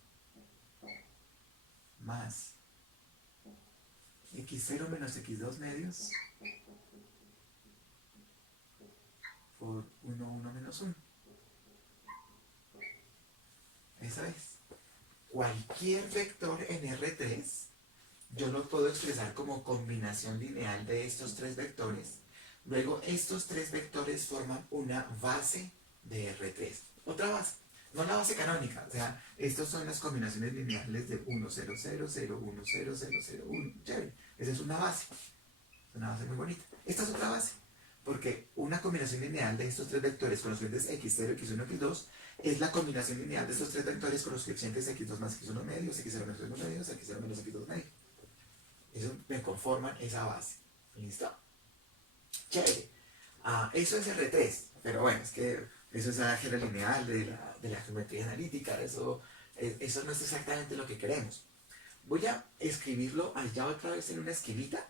más x0 menos x2 medios por 1, 1 menos 1. Eso es. cualquier vector en R3, yo lo puedo expresar como combinación lineal de estos tres vectores. Luego estos tres vectores forman una base de R3. Otra base. No la base canónica. O sea, estas son las combinaciones lineales de 1, 0, 0, 0, 1, 0, 0, 0, 1. Chévere. Esa es una base. Es una base muy bonita. Esta es otra base. Porque una combinación lineal de estos tres vectores con los coeficientes x0, x1, x2 es la combinación lineal de estos tres vectores con los coeficientes x2 más x1 medios, x0 menos x1 medios, x0 menos x2 medios. Eso me conforman esa base. ¿Listo? Chévere. Eso es R3. Pero bueno, es que eso es álgebra lineal de la geometría analítica. Eso no es exactamente lo que queremos. Voy a escribirlo allá otra vez en una esquinita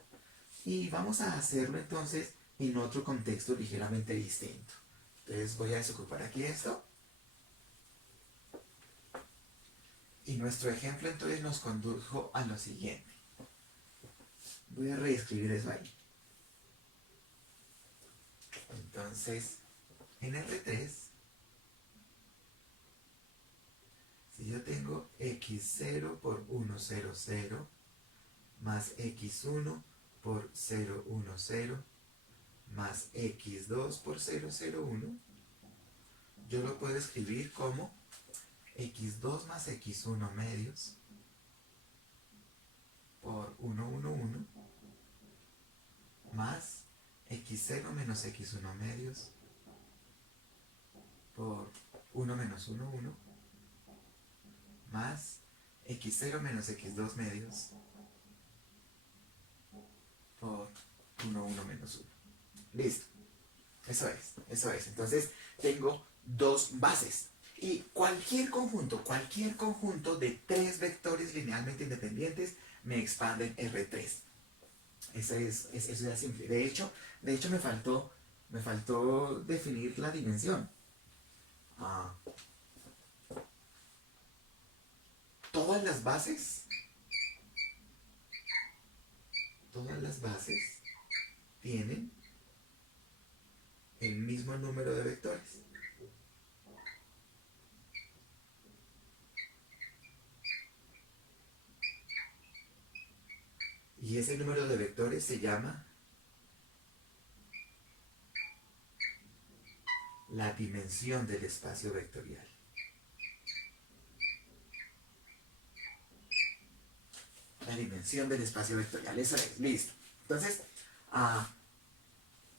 y vamos a hacerlo entonces en otro contexto ligeramente distinto. Entonces voy a desocupar aquí esto. Y nuestro ejemplo entonces nos condujo a lo siguiente. Voy a reescribir eso ahí. Entonces, en R3, si yo tengo x0 por 1, 0, 0, más x1 por 0, 1, 0, más x2 por 0, 0, 1, yo lo puedo escribir como x2 más x1 medios por 1, 1, 1, más x0 menos x1 medios por 1 menos 1, 1, más x0 menos x2 medios por 1, 1 menos 1. Listo. Eso es, eso es. Entonces tengo dos bases. Y cualquier conjunto de tres vectores linealmente independientes me expanden R3. Eso es simple. De hecho me faltó definir la dimensión. Todas las bases tienen el mismo número de vectores. Y ese número de vectores se llama la dimensión del espacio vectorial. La dimensión del espacio vectorial, eso es, listo. Entonces,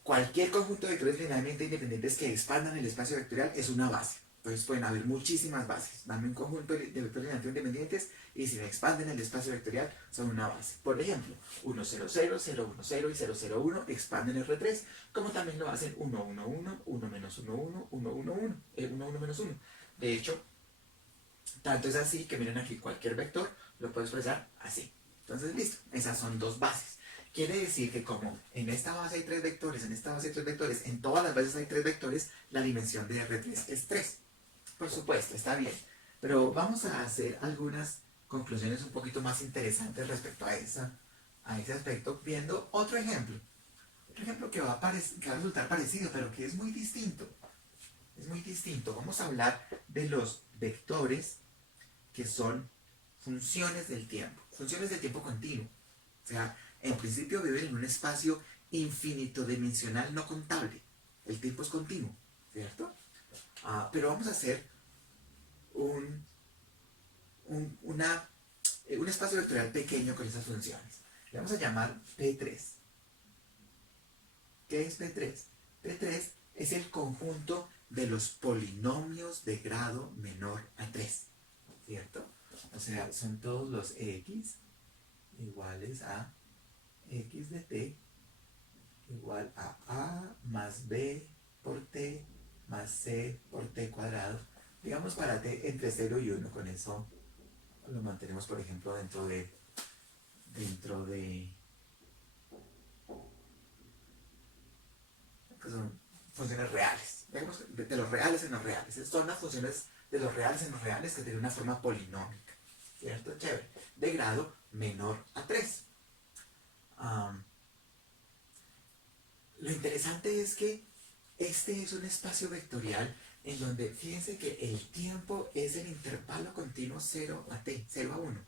cualquier conjunto de vectores linealmente independientes que expandan el espacio vectorial es una base. Entonces pueden haber muchísimas bases. Dame un conjunto de vectores linealmente independientes y si me expanden el espacio vectorial son una base. Por ejemplo, 1, 0, 0, 0, 1, 0 y 0, 0, 1 expanden R3, como también lo hacen 1, 1, 1, 1 menos 1, 1, 1, 1, 1, 1, 1 menos 1. De hecho, tanto es así que miren aquí, cualquier vector lo puedo expresar así. Entonces, listo. Esas son dos bases. Quiere decir que como en esta base hay tres vectores, en esta base hay tres vectores, en todas las bases hay tres vectores, la dimensión de R3 es 3. Por supuesto, está bien. Pero vamos a hacer algunas conclusiones un poquito más interesantes respecto a ese aspecto, viendo otro ejemplo. Otro ejemplo que va a resultar parecido, pero que es muy distinto. Es muy distinto. Vamos a hablar de los vectores que son funciones del tiempo continuo. O sea, en principio viven en un espacio infinito dimensional no contable. El tiempo es continuo, ¿cierto? Pero vamos a hacer un espacio vectorial pequeño con esas funciones. Le vamos a llamar P3. ¿Qué es P3? P3 es el conjunto de los polinomios de grado menor a 3, ¿cierto? O sea, son todos los x iguales a x de t igual a más b por t más c por t cuadrado. Digamos para t entre 0 y 1, con eso lo mantenemos, por ejemplo, dentro de que son funciones reales. Digamos de los reales en los reales. Son las funciones de los reales en los reales que tienen una forma polinómica, ¿cierto? Chévere. De grado menor a 3. Lo interesante es que este es un espacio vectorial en donde fíjense que el tiempo es el intervalo continuo 0 a t, 0 a 1.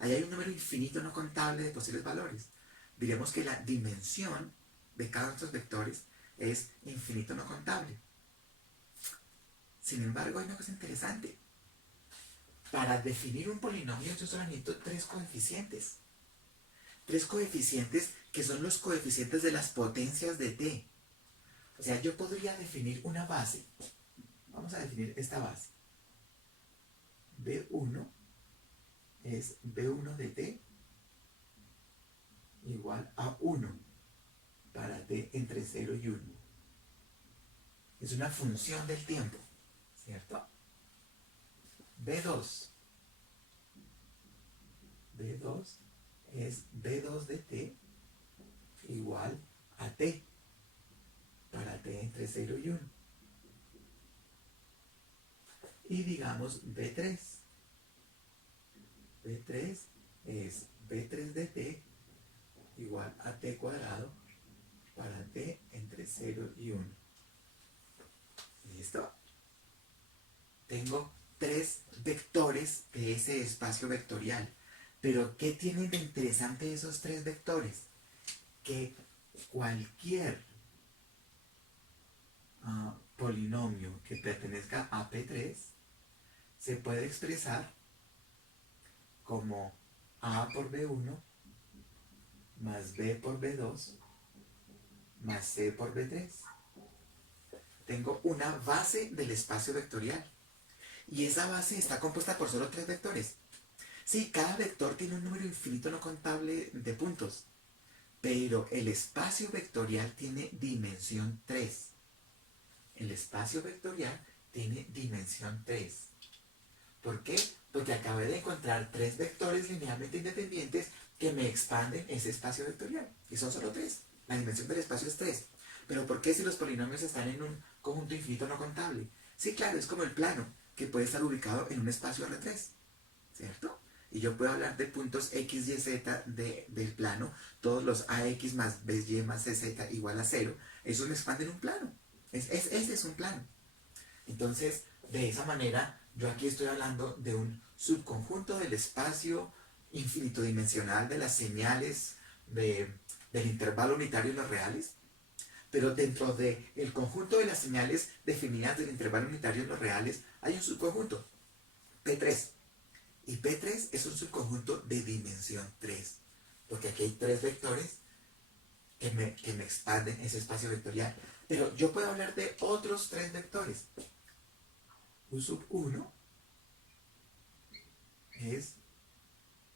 Ahí hay un número infinito no contable de posibles valores. Diremos que la dimensión de cada uno de estos vectores es infinito no contable. Sin embargo, hay una cosa interesante. Para definir un polinomio yo solo necesito tres coeficientes. Tres coeficientes que son los coeficientes de las potencias de t. O sea, yo podría definir una base. Vamos a definir esta base. B1 es B1 de t igual a 1 para t entre 0 y 1. Es una función del tiempo, ¿cierto? B2. B2 es B2 de t igual a t para t entre 0 y 1. Y digamos B3. B3 es B3 de t igual a t cuadrado para t entre 0 y 1. ¿Listo? Tengo tres vectores de ese espacio vectorial. Pero ¿qué tienen de interesante esos tres vectores? Que cualquier polinomio que pertenezca a P3 se puede expresar como A por B1 más B por B2 más C por B3. Tengo una base del espacio vectorial. Y esa base está compuesta por solo tres vectores. Sí, cada vector tiene un número infinito no contable de puntos. Pero el espacio vectorial tiene dimensión 3. El espacio vectorial tiene dimensión 3. ¿Por qué? Porque acabé de encontrar tres vectores linealmente independientes que me expanden ese espacio vectorial. Y son solo tres. La dimensión del espacio es 3. Pero ¿por qué si los polinomios están en un conjunto infinito no contable? Sí, claro, es como el plano, que puede estar ubicado en un espacio R3, ¿cierto? Y yo puedo hablar de puntos X, Y, Z del plano, todos los AX más BY más CZ igual a 0, eso me expande en un plano. Ese es un plano. Entonces, de esa manera, yo aquí estoy hablando de un subconjunto del espacio infinitodimensional de las señales del intervalo unitario en los reales, pero dentro del conjunto de las señales definidas del intervalo unitario en los reales hay un subconjunto, P3. Y P3 es un subconjunto de dimensión 3, porque aquí hay tres vectores que me expanden ese espacio vectorial. Pero yo puedo hablar de otros tres vectores. U sub 1 es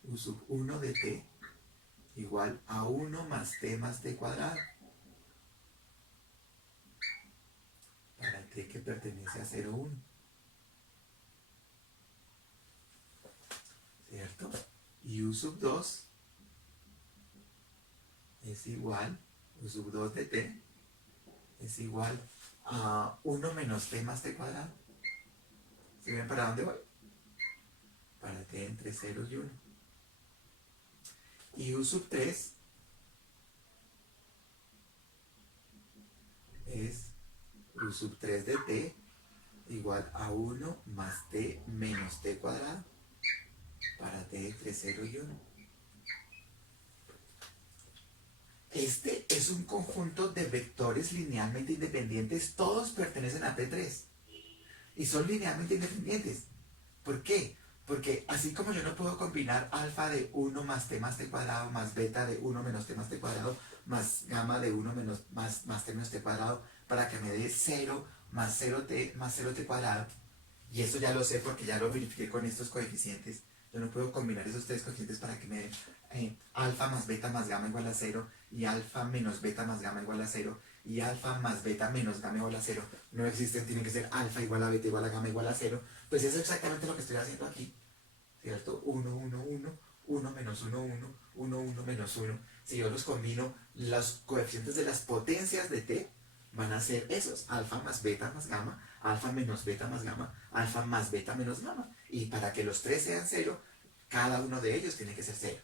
U sub 1 de t igual a 1 más t cuadrado para t que pertenece a 0, 1. ¿Cierto? Y U sub 2 es igual, U sub 2 de t es igual a 1 menos t cuadrado. ¿Se ven para dónde voy? Para t entre 0 y 1. Y U sub 3 es U sub 3 de t igual a 1 más t menos t cuadrado para t entre 0 y 1. Este es un conjunto de vectores linealmente independientes, todos pertenecen a P3 y son linealmente independientes. ¿Por qué? Porque así como yo no puedo combinar alfa de 1 más t cuadrado más beta de 1 menos t cuadrado más gamma de 1 menos más t menos t cuadrado para que me dé 0 más 0t cuadrado, y eso ya lo sé porque ya lo verifiqué con estos coeficientes. Yo no puedo combinar esos tres coeficientes para que me den alfa más beta más gamma igual a 0 y alfa menos beta más gamma igual a 0 y alfa más beta menos gamma igual a 0. No existen, tienen que ser alfa igual a beta igual a gamma igual a 0. Pues eso es exactamente lo que estoy haciendo aquí, ¿cierto? 1, 1, 1, 1 menos 1, 1, 1, 1 menos 1. Si yo los combino, los coeficientes de las potencias de t van a ser esos: alfa más beta más gamma, alfa menos beta más gamma, alfa más beta menos gamma. Y para que los tres sean 0, cada uno de ellos tiene que ser 0.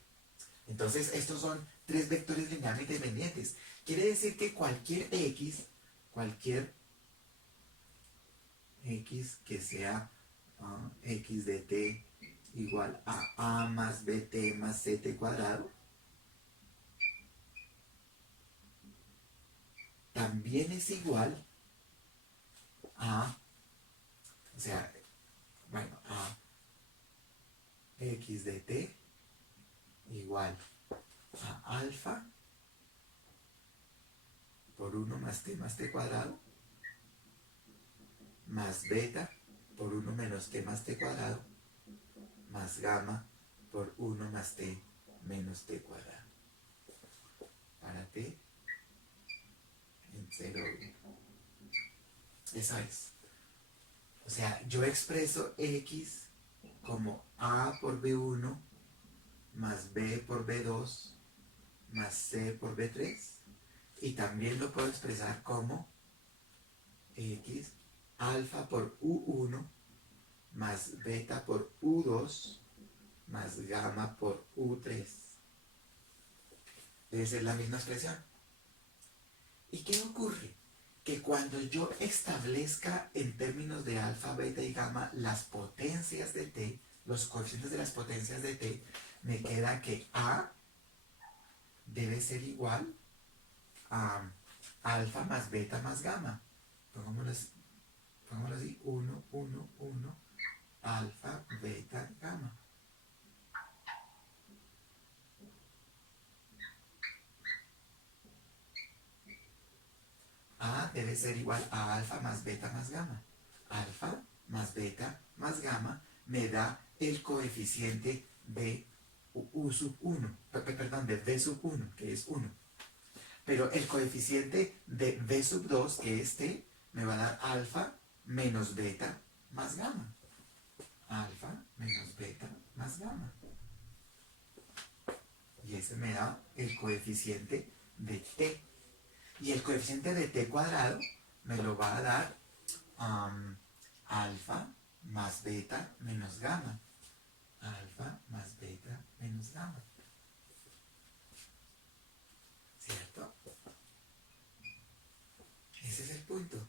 Entonces, estos son tres vectores linealmente independientes. Quiere decir que cualquier x, cualquier X que sea X de t igual a más bt más ct cuadrado, también es igual a, o sea, bueno, a X de t igual a alfa por 1 más t cuadrado más beta por 1 menos t más t cuadrado más gamma por 1 más t menos t cuadrado para t en 0, 1. Eso es. O sea, yo expreso x como a por b1 más b por b2 más c por b3 y también lo puedo expresar como x alfa por u1 más beta por u2 más gamma por u3. Debe ser la misma expresión. ¿Y qué ocurre? Que cuando yo establezca en términos de alfa, beta y gamma las potencias de t, los coeficientes de las potencias de t, me queda que a debe ser igual a alfa más beta más gamma. Pongámoslo así, 1, 1, 1, alfa, beta, gamma. A debe ser igual a alfa más beta más gamma. Alfa más beta más gamma me da el coeficiente de U sub 1, perdón, de V sub 1, que es 1. Pero el coeficiente de V sub 2, que es T, me va a dar alfa menos beta más gamma. Alfa menos beta más gamma. Y ese me da el coeficiente de T. Y el coeficiente de t cuadrado me lo va a dar alfa más beta menos gamma. Alfa más beta menos gamma. ¿Cierto? Ese es el punto.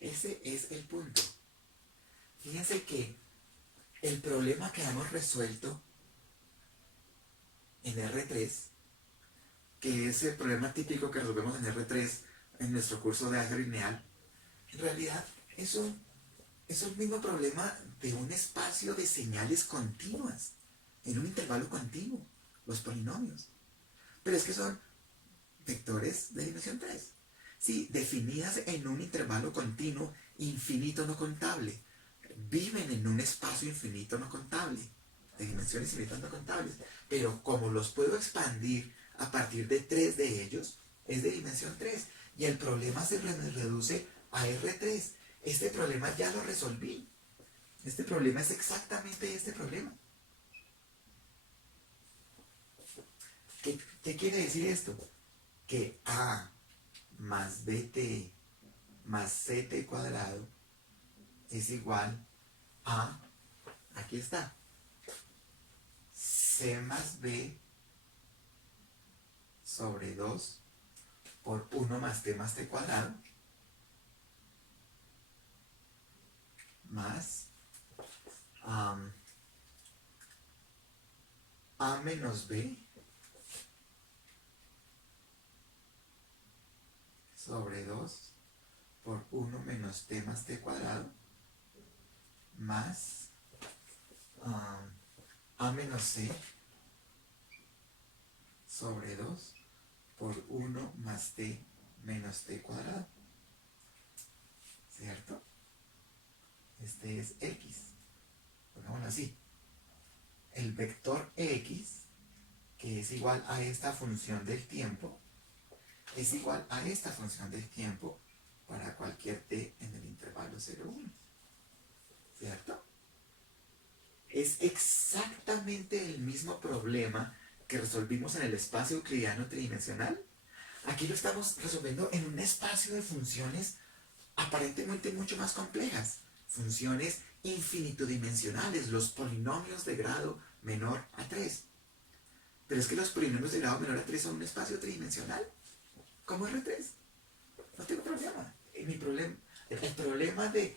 Ese es el punto. Fíjense que el problema que hemos resuelto en R3, que es el problema típico que resolvemos en R3 en nuestro curso de álgebra lineal, en realidad es un mismo problema de un espacio de señales continuas, en un intervalo continuo, los polinomios. Pero es que son vectores de dimensión 3. Sí, definidas en un intervalo continuo, infinito no contable. Viven en un espacio infinito no contable, de dimensiones infinitas no contables. Pero como los puedo expandir a partir de 3 de ellos, es de dimensión 3. Y el problema se reduce a R3. Este problema ya lo resolví. Este problema es exactamente este problema. ¿Qué quiere decir esto? Que a más bt más ct cuadrado es igual a, aquí está, c más b sobre 2 por 1 más t cuadrado más a menos b sobre 2 por 1 menos t cuadrado más a menos c sobre 2 por 1 más t menos t cuadrado. ¿Cierto? Este es x. Pongámoslo así. El vector x, que es igual a esta función del tiempo, es igual a esta función del tiempo para cualquier t en el intervalo 0, 1. ¿Cierto? Es exactamente el mismo problema que resolvimos en el espacio euclidiano tridimensional. Aquí lo estamos resolviendo en un espacio de funciones aparentemente mucho más complejas. Funciones infinitodimensionales, los polinomios de grado menor a 3. Pero es que los polinomios de grado menor a 3 son un espacio tridimensional, como R3. No tengo problema. El problema de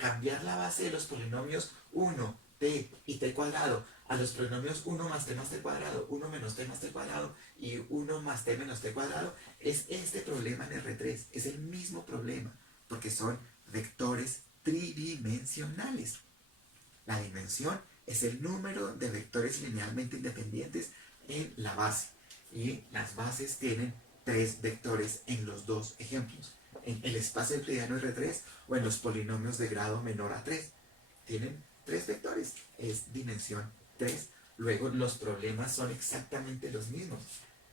cambiar la base de los polinomios 1, t y t cuadrado a los polinomios 1 más t cuadrado, 1 menos t más t cuadrado y 1 más t menos t cuadrado es este problema en R3. Es el mismo problema porque son vectores tridimensionales. La dimensión es el número de vectores linealmente independientes en la base. Y las bases tienen 3 vectores en los dos ejemplos. En el espacio euclidiano R3 o en los polinomios de grado menor a 3. Tienen 3 vectores. Es dimensión 3. Luego los problemas son exactamente los mismos.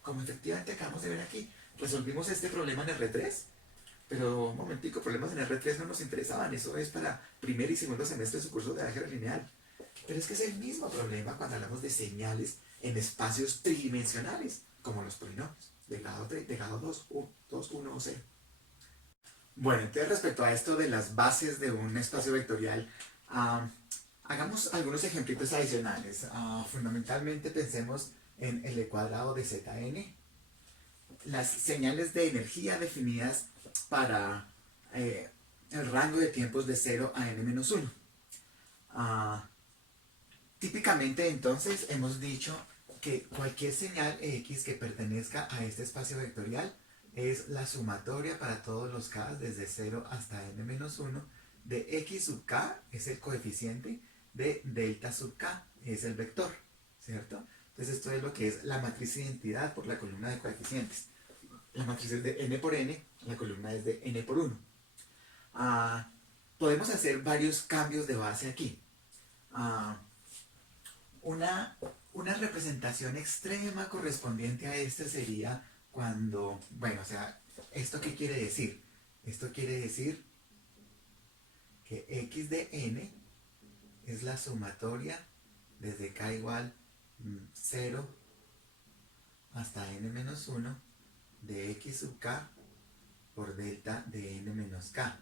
Como efectivamente acabamos de ver aquí. Resolvimos este problema en R3. Pero un momentico, problemas en R3 no nos interesaban. Eso es para primer y segundo semestre de su curso de álgebra lineal. Pero es que es el mismo problema cuando hablamos de señales en espacios tridimensionales, como los polinomios de grado 3, de grado 2, 1 o 0. Bueno, entonces respecto a esto de las bases de un espacio vectorial, hagamos algunos ejemplitos adicionales. Fundamentalmente pensemos en el cuadrado de Zn, las señales de energía definidas para el rango de tiempos de 0 a n-1. Típicamente entonces hemos dicho que cualquier señal x que pertenezca a este espacio vectorial es la sumatoria para todos los k desde 0 hasta n-1 de x sub k, es el coeficiente, de delta sub k, es el vector, ¿cierto? Entonces esto es lo que es la matriz de identidad por la columna de coeficientes. La matriz es de n por n, la columna es de n por 1. Podemos hacer varios cambios de base aquí. Una representación extrema correspondiente a este sería cuando, bueno, o sea, ¿esto qué quiere decir? Esto quiere decir que x de n es la sumatoria desde k igual 0 hasta n-1 de x sub k por delta de n menos k.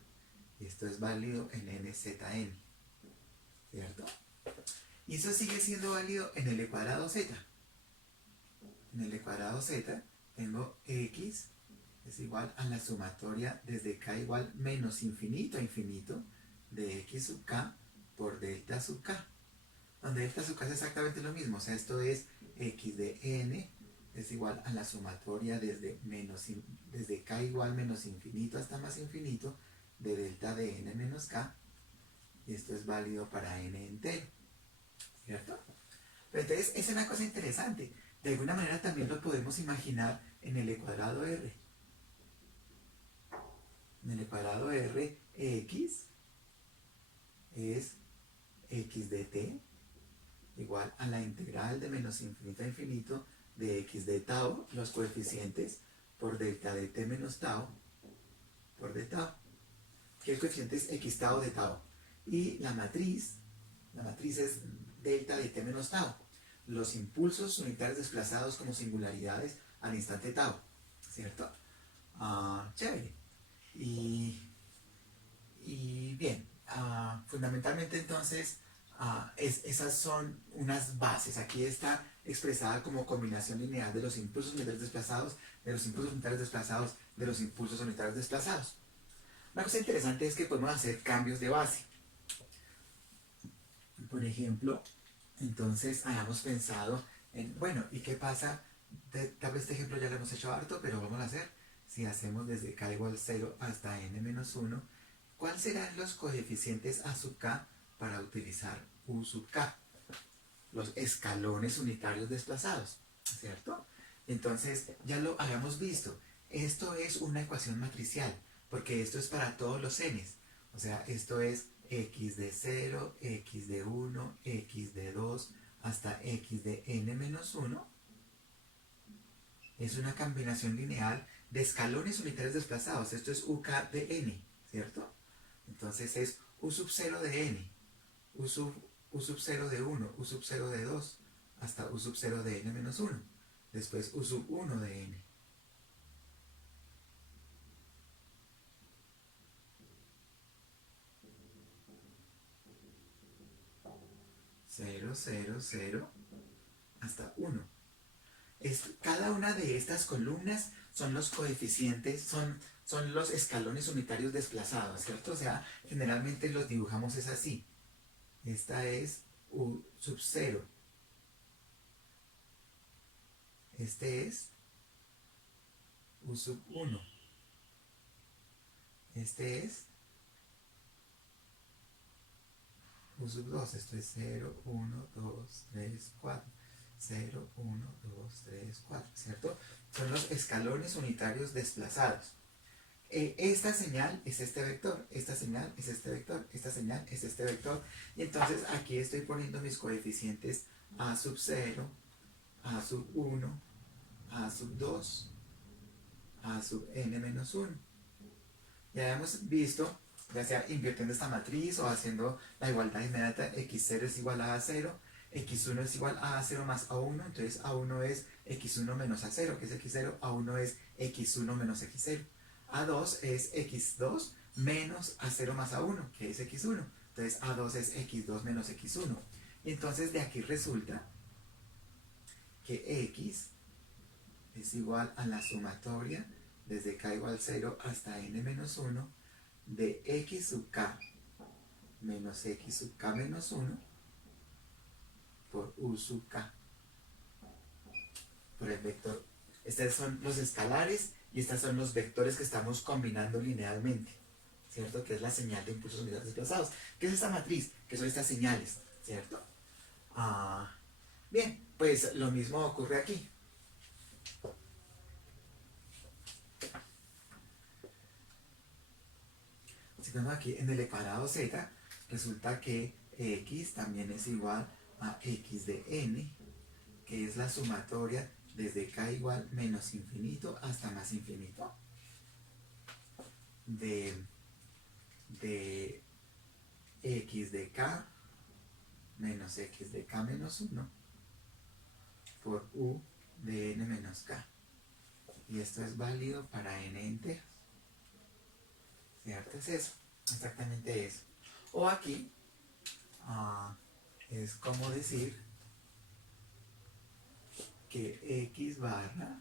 Esto es válido en nzn, ¿cierto? Y eso sigue siendo válido en el cuadrado z. En el cuadrado z tengo x es igual a la sumatoria desde k igual menos infinito a infinito de x sub k por delta sub k. Donde delta sub k es exactamente lo mismo. O sea, esto es x de n es igual a la sumatoria desde k igual menos infinito hasta más infinito de delta de n menos k. Y esto es válido para n entero. ¿Cierto? Pero entonces es una cosa interesante. De alguna manera también lo podemos imaginar en el cuadrado R. En el cuadrado R, x es x de t igual a la integral de menos infinito a infinito de x de tau, los coeficientes, por delta de t menos tau, por d tau. Que el coeficiente es x tau de tau. Y la matriz es delta de t menos tau. Los impulsos unitarios desplazados como singularidades al instante tau, ¿cierto? Chévere. Y bien, fundamentalmente entonces esas son unas bases. Aquí está expresada como combinación lineal de los impulsos unitarios desplazados, de los impulsos unitarios desplazados, de los impulsos unitarios desplazados. Una cosa interesante es que podemos hacer cambios de base. Por ejemplo, entonces hayamos pensado en, bueno, ¿y qué pasa? Tal vez este ejemplo ya lo hemos hecho harto, pero vamos a hacer. Si hacemos desde k igual 0 hasta n-1, ¿cuáles serán los coeficientes a sub k para utilizar u sub k? Los escalones unitarios desplazados, ¿cierto? Entonces, ya lo habíamos visto. Esto es una ecuación matricial, porque esto es para todos los n's. O sea, esto es x de 0, x de 1, x de 2, hasta x de n-1. Es una combinación lineal de escalones unitarios desplazados. Esto es uk de n, ¿cierto? Entonces es u sub 0 de n, u sub 0 de 1, u sub 0 de 2, hasta u sub 0 de n-1. Después u sub 1 de n. 0, 0, 0, hasta 1. Cada una de estas columnas son los coeficientes, son los escalones unitarios desplazados, ¿cierto? O sea, generalmente los dibujamos es así. Esta es U sub 0. Este es U sub 1. Este es U sub 2. Esto es 0, 1, 2, 3, 4. 0, 1, 2, 3, 4, ¿cierto? Son los escalones unitarios desplazados. Esta señal es este vector, esta señal es este vector, esta señal es este vector. Y entonces aquí estoy poniendo mis coeficientes a sub 0, a sub 1, a sub 2, a sub n menos 1. Ya hemos visto, ya sea invirtiendo esta matriz o haciendo la igualdad inmediata, x0 es igual a a0, x1 es igual a a0 más a1, entonces a1 es x1 menos a0, que es x0, a1 es x1 menos x0. A2 es x2 menos a0 más a1, que es x1. Entonces A2 es x2 menos x1. Y entonces de aquí resulta que x es igual a la sumatoria desde k igual 0 hasta n menos 1 de x sub k menos x sub k menos 1 por u sub k, por el vector. Estos son los escalares y estos son los vectores que estamos combinando linealmente, ¿cierto? Que es la señal de impulsos unitarios desplazados. ¿Qué es esta matriz? Que son estas señales, ¿cierto? Bien, pues lo mismo ocurre aquí. Si vemos aquí en el ecuadrado z, resulta que x también es igual a x de n, que es la sumatoria desde k igual menos infinito hasta más infinito de x de k menos x de k menos 1 por u de n menos k. Y esto es válido para n enteros, ¿cierto? Es eso, exactamente eso. O aquí es como decir que x barra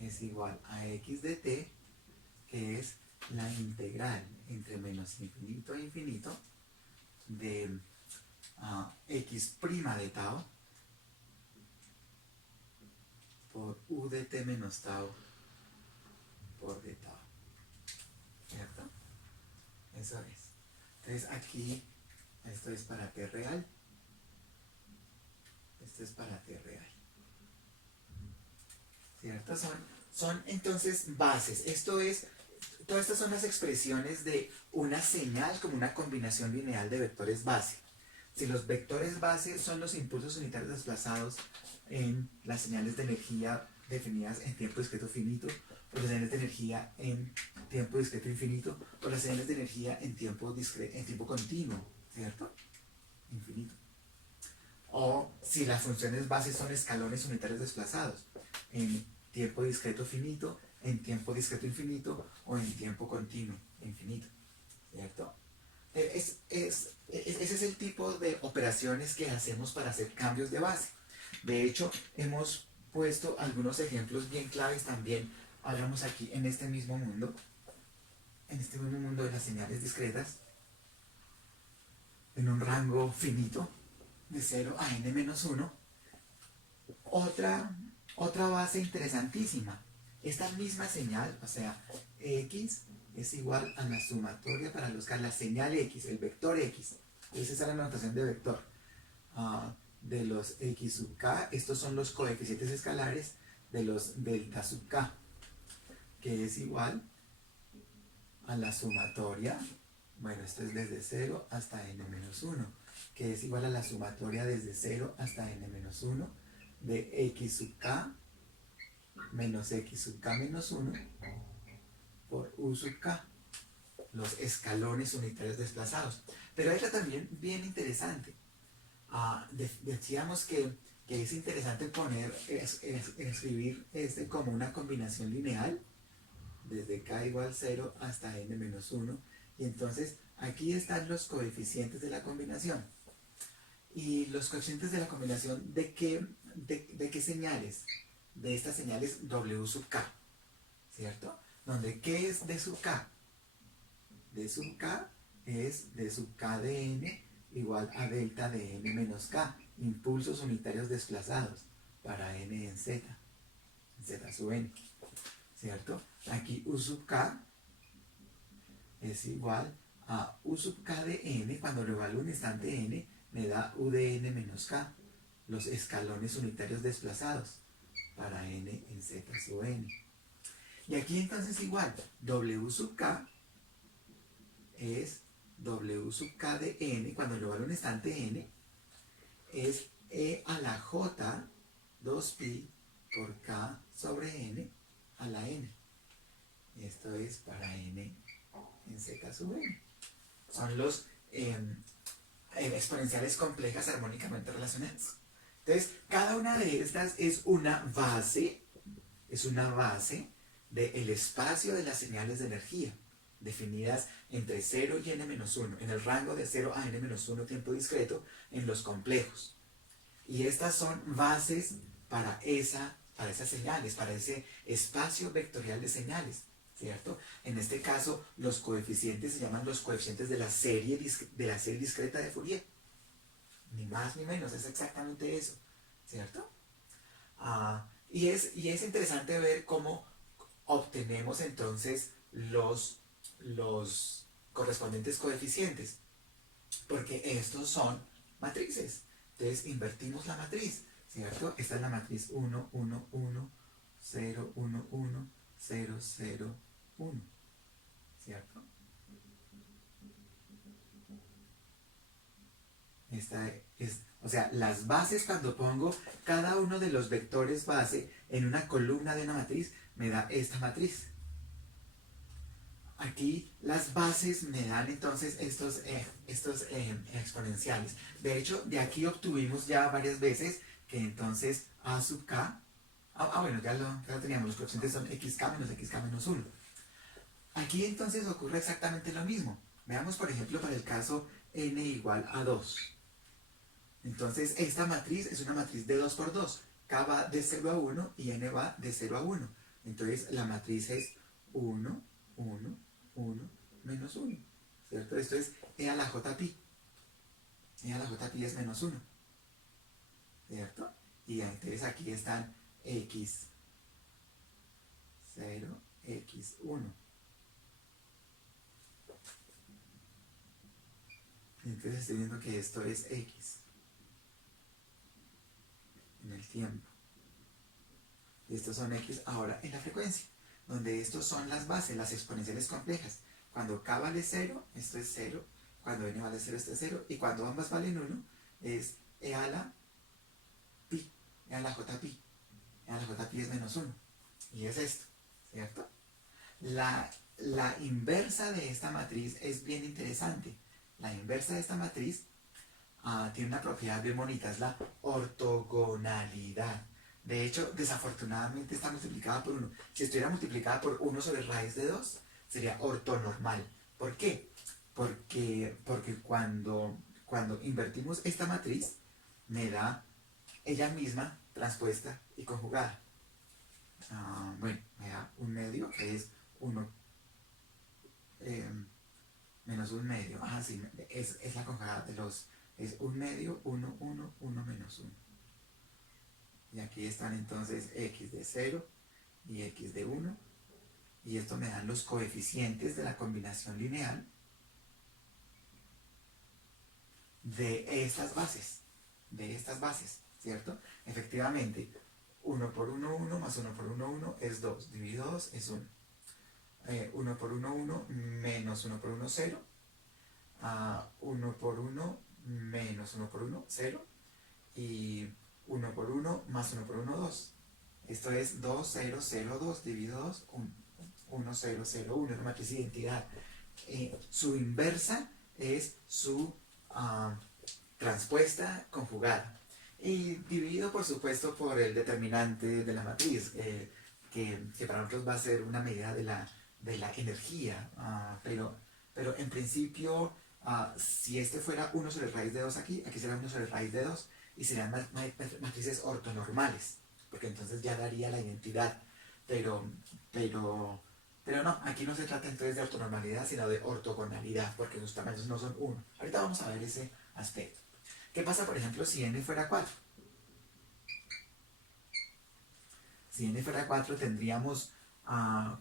es igual a x de t, que es la integral entre menos infinito e infinito de x' de tau por u de t menos tau por d tau, ¿cierto? Eso es. Entonces aquí esto es para t real, esto es para t real, ¿cierto? Son entonces bases. Todas estas son las expresiones de una señal como una combinación lineal de vectores base. Si los vectores base son los impulsos unitarios desplazados en las señales de energía definidas en tiempo discreto finito, o las señales de energía en tiempo discreto infinito, o las señales de energía en tiempo continuo, ¿cierto? Infinito. O si las funciones base son escalones unitarios desplazados en tiempo discreto finito, en tiempo discreto infinito o en tiempo continuo infinito, ¿cierto? Ese es el tipo de operaciones que hacemos para hacer cambios de base. De hecho, hemos puesto algunos ejemplos bien claves también. Hablamos aquí en este mismo mundo de las señales discretas, en un rango finito, de 0 a n menos 1. Otra base interesantísima. Esta misma señal, o sea, x es igual a la sumatoria para buscar la señal x, el vector x. Esa es la notación de vector. De los x sub k, estos son los coeficientes escalares de los delta sub k, que es igual a la sumatoria, bueno, esto es desde 0 hasta n menos 1, que es igual a la sumatoria desde 0 hasta n menos 1 de x sub k menos x sub k menos 1 por u sub k, los escalones unitarios desplazados. Pero esta también bien interesante. Decíamos que es interesante escribir este como una combinación lineal desde k igual 0 hasta n menos 1, y entonces aquí están los coeficientes de la combinación. Y los coeficientes de la combinación de qué señales, de estas señales w sub k, ¿cierto? donde ¿qué es D sub K? D sub K es D sub K de N igual a delta de N menos K, impulsos unitarios desplazados para N en Z sub N, ¿cierto? Aquí U sub K es igual a U sub K de N, cuando lo evalúo en instante N, me da U de N menos K, los escalones unitarios desplazados para N en Z sub N. Y aquí entonces igual, W sub K es W sub K de N, cuando lo evalúo en instante N, es E a la J 2pi por K sobre N a la N. Esto es para N en Z sub N. Son los exponenciales complejas armónicamente relacionadas. Entonces, cada una de estas es una base del espacio de las señales de energía, definidas entre 0 y n-1, en el rango de 0 a n-1 tiempo discreto en los complejos. Y estas son bases para esas señales, para ese espacio vectorial de señales, ¿cierto? En este caso, los coeficientes se llaman los coeficientes de la serie discreta de Fourier. Ni más ni menos, es exactamente eso, ¿cierto? Y es interesante ver cómo obtenemos entonces los correspondientes coeficientes, porque estos son matrices. Entonces invertimos la matriz, ¿cierto? Esta es la matriz 1, 1, 1, 0, 1, 1, 0, 0, 1, ¿cierto? O sea, las bases, cuando pongo cada uno de los vectores base en una columna de una matriz, me da esta matriz. Aquí las bases me dan entonces estos exponenciales. De hecho, de aquí obtuvimos ya varias veces que entonces A sub K, bueno, ya lo teníamos, los coeficientes son xk menos xk menos 1. Aquí entonces ocurre exactamente lo mismo. Veamos, por ejemplo, para el caso n igual a 2. Entonces, esta matriz es una matriz de 2 por 2. K va de 0 a 1 y n va de 0 a 1. Entonces, la matriz es 1, 1, 1, menos 1. ¿Cierto? Esto es E a la J pi. E a la J pi es menos 1. ¿Cierto? Y entonces aquí están x0, x1. Entonces estoy viendo que esto es x en el tiempo. Y estos son x ahora en la frecuencia, donde estos son las bases, las exponenciales complejas. Cuando k vale 0, esto es 0. Cuando n vale 0, esto es 0. Y cuando ambas valen 1, es e a la pi, e a la j pi. E a la j pi es menos 1. Y es esto, ¿cierto? La inversa de esta matriz es bien interesante. La inversa de esta matriz tiene una propiedad bien bonita, es la ortogonalidad. De hecho, desafortunadamente está multiplicada por 1. Si estuviera multiplicada por 1 sobre raíz de 2, sería ortonormal. ¿Por qué? Porque cuando invertimos esta matriz, me da ella misma transpuesta y conjugada. Bueno, me da un medio que es 1 menos un medio. Sí, es la conjugada de los... Es un medio, 1, 1, 1 menos 1. Y aquí están entonces x de 0 y x de 1. Y esto me dan los coeficientes de la combinación lineal de estas bases. ¿Cierto? Efectivamente, 1 por 1, 1 más 1 por 1, 1 es 2. Dividido 2 es 1. 1 por 1, 1 menos 1 por 1, 0. 1 por 1 menos 1 por 1, 0. Y 1 por 1 más 1 por 1, 2. Esto es 2, 0, 0, 2. Dividido 2, 1. 1, 0, 0, 1. Es una matriz de identidad. Su inversa es su transpuesta conjugada. Y dividido, por supuesto, por el determinante de la matriz, que para nosotros va a ser una medida de la energía. Pero en principio, si este fuera 1 sobre raíz de 2 aquí será 1 sobre raíz de 2. Y serían matrices ortonormales, porque entonces ya daría la identidad. Pero Pero no, aquí no se trata entonces de ortonormalidad, sino de ortogonalidad, porque sus tamaños no son 1. Ahorita vamos a ver ese aspecto. ¿Qué pasa, por ejemplo, si n fuera 4? Si n fuera 4 tendríamos,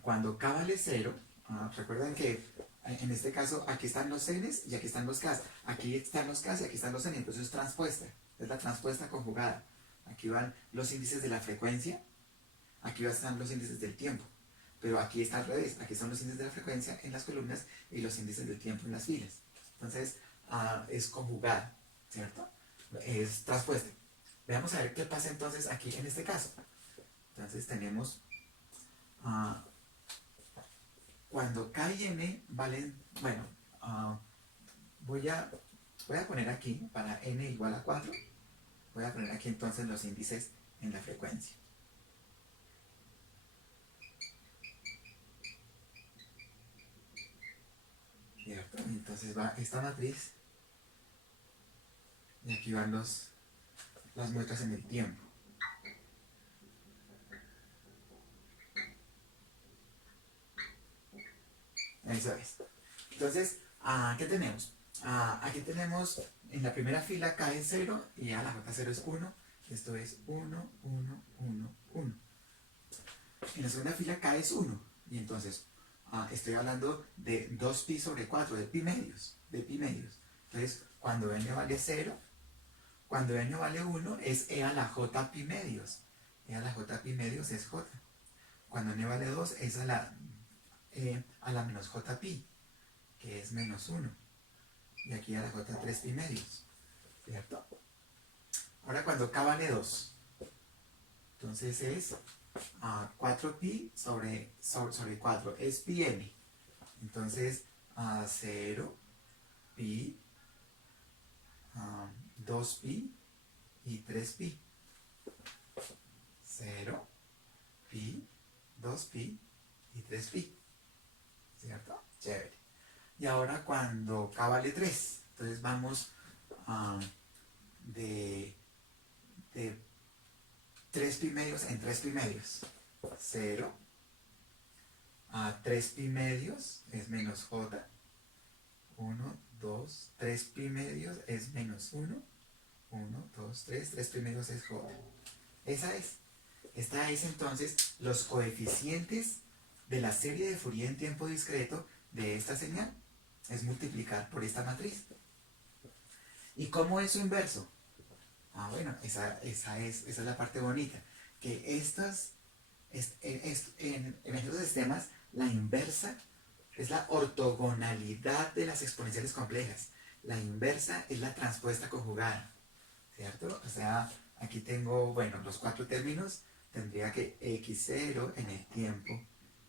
cuando k vale 0, recuerden que en este caso aquí están los n's y aquí están los k's. Aquí están los k's y aquí están los n, entonces es transpuesta. Es la transpuesta conjugada. Aquí van los índices de la frecuencia, aquí están los índices del tiempo. Pero aquí está al revés, aquí son los índices de la frecuencia en las columnas y los índices del tiempo en las filas. Entonces, es conjugada, ¿cierto? Es transpuesta. Veamos a ver qué pasa entonces aquí en este caso. Entonces tenemos, cuando k y n valen, bueno, voy a poner aquí, para n igual a 4, voy a poner aquí entonces los índices en la frecuencia. ¿Cierto? Entonces va esta matriz y aquí van las muestras en el tiempo. Eso es. Entonces, ¿qué tenemos? Aquí tenemos en la primera fila k es 0 y a la j0 es 1. Esto es 1, 1, 1, 1. En la segunda fila k es 1. Y entonces, estoy hablando de 2pi sobre 4, de pi medios. Entonces, cuando n vale 0, cuando n vale 1 es e a la j pi medios. E a la j pi medios es j. Cuando n vale 2 es a la menos j pi, que es menos 1. Y aquí a la j 3 pi medios. ¿Cierto? Ahora cuando k vale 2, entonces es 4pi sobre 4, es pi n. Entonces 0, pi, 2pi y 3pi. 0, pi, 2pi y 3pi. ¿Cierto? Chévere. Y ahora cuando k vale 3, entonces vamos de 3 pi medios en 3 pi medios. 0 a 3 pi medios es menos j. 1, 2, 3 pi medios es menos 1. 1, 2, 3, 3 pi medios es j. Esta es entonces los coeficientes de la serie de Fourier en tiempo discreto de esta señal. Es multiplicar por esta matriz. ¿Y cómo es su inverso? Bueno, esa es la parte bonita. Que en estos sistemas, la inversa es la ortogonalidad de las exponenciales complejas. La inversa es la transpuesta conjugada. ¿Cierto? O sea, aquí tengo, bueno, los 4 términos. Tendría que x0 en el tiempo,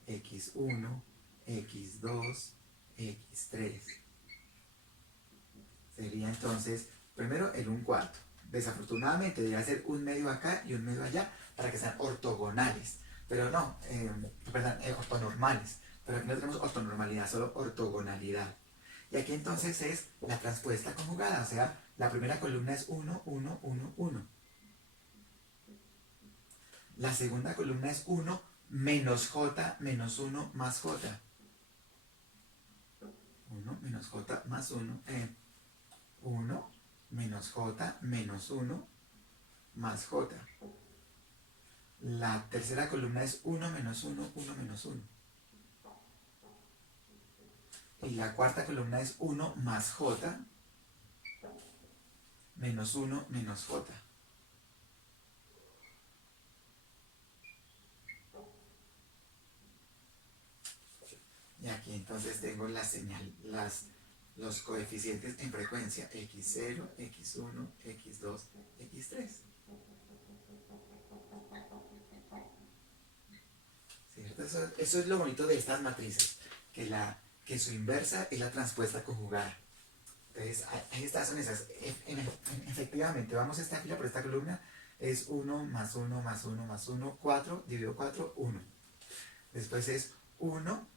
x1, x2, x3. Sería entonces, primero el 1/4. Desafortunadamente debería ser un medio acá y un medio allá para que sean ortogonales. Pero no, ortonormales. Pero aquí no tenemos ortonormalidad, solo ortogonalidad. Y aquí entonces es la transpuesta conjugada, o sea, la primera columna es 1, 1, 1, 1. La segunda columna es 1 menos j menos 1 más j. 1 menos j más 1. 1 menos j menos 1 más j. La tercera columna es 1 menos 1, 1 menos 1. Y la cuarta columna es 1 más j menos 1 menos j. Y aquí entonces tengo la señal, los coeficientes en frecuencia x0, x1, x2, x3. ¿Cierto? Eso es lo bonito de estas matrices, que su inversa es la transpuesta conjugada. Entonces, ahí son esas. Efectivamente, vamos a esta fila por esta columna, es 1 más 1 más 1 más 1, 4, dividido 4, 1. Después es 1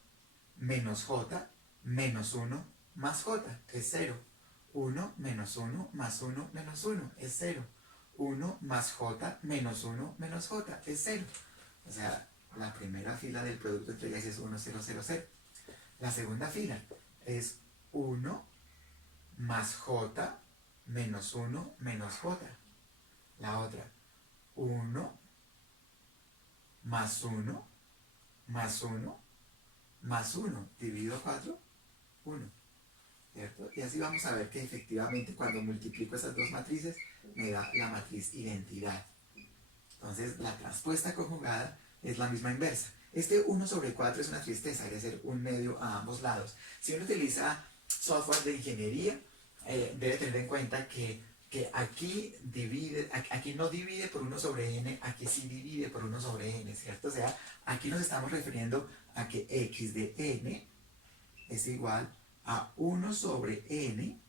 menos j menos 1 más j, es 0. 1 menos 1 más 1 menos 1, es 0. 1 más j menos 1 menos j, es 0. O sea, La primera fila del producto entre ellas es 1, 0, 0, 0. La segunda fila es 1 más j menos 1 menos j. La otra, 1 más 1 más 1 más 1 dividido 4, 1. ¿Cierto? Y así vamos a ver que efectivamente cuando multiplico esas dos matrices me da la matriz identidad. Entonces la transpuesta conjugada es la misma inversa. Este 1 sobre 4 es una tristeza, hay que hacer un medio a ambos lados. Si uno utiliza software de ingeniería, debe tener en cuenta que aquí no divide por 1 sobre n, aquí sí divide por 1 sobre n, ¿cierto? O sea, aquí nos estamos refiriendo a que x de n es igual a 1 sobre n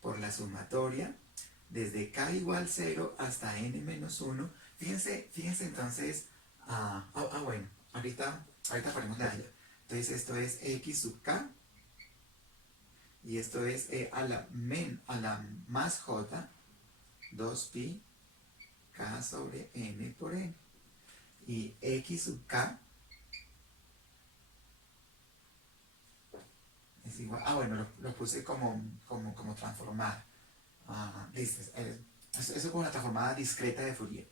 por la sumatoria desde k igual 0 hasta n menos 1. Fíjense entonces, bueno, ahorita ponemos la allá. Entonces esto es x sub k y esto es a la más j 2pi k sobre n por n. Y x sub k es igual, bueno, lo puse como transformada. Listo, eso es como una transformada discreta de Fourier.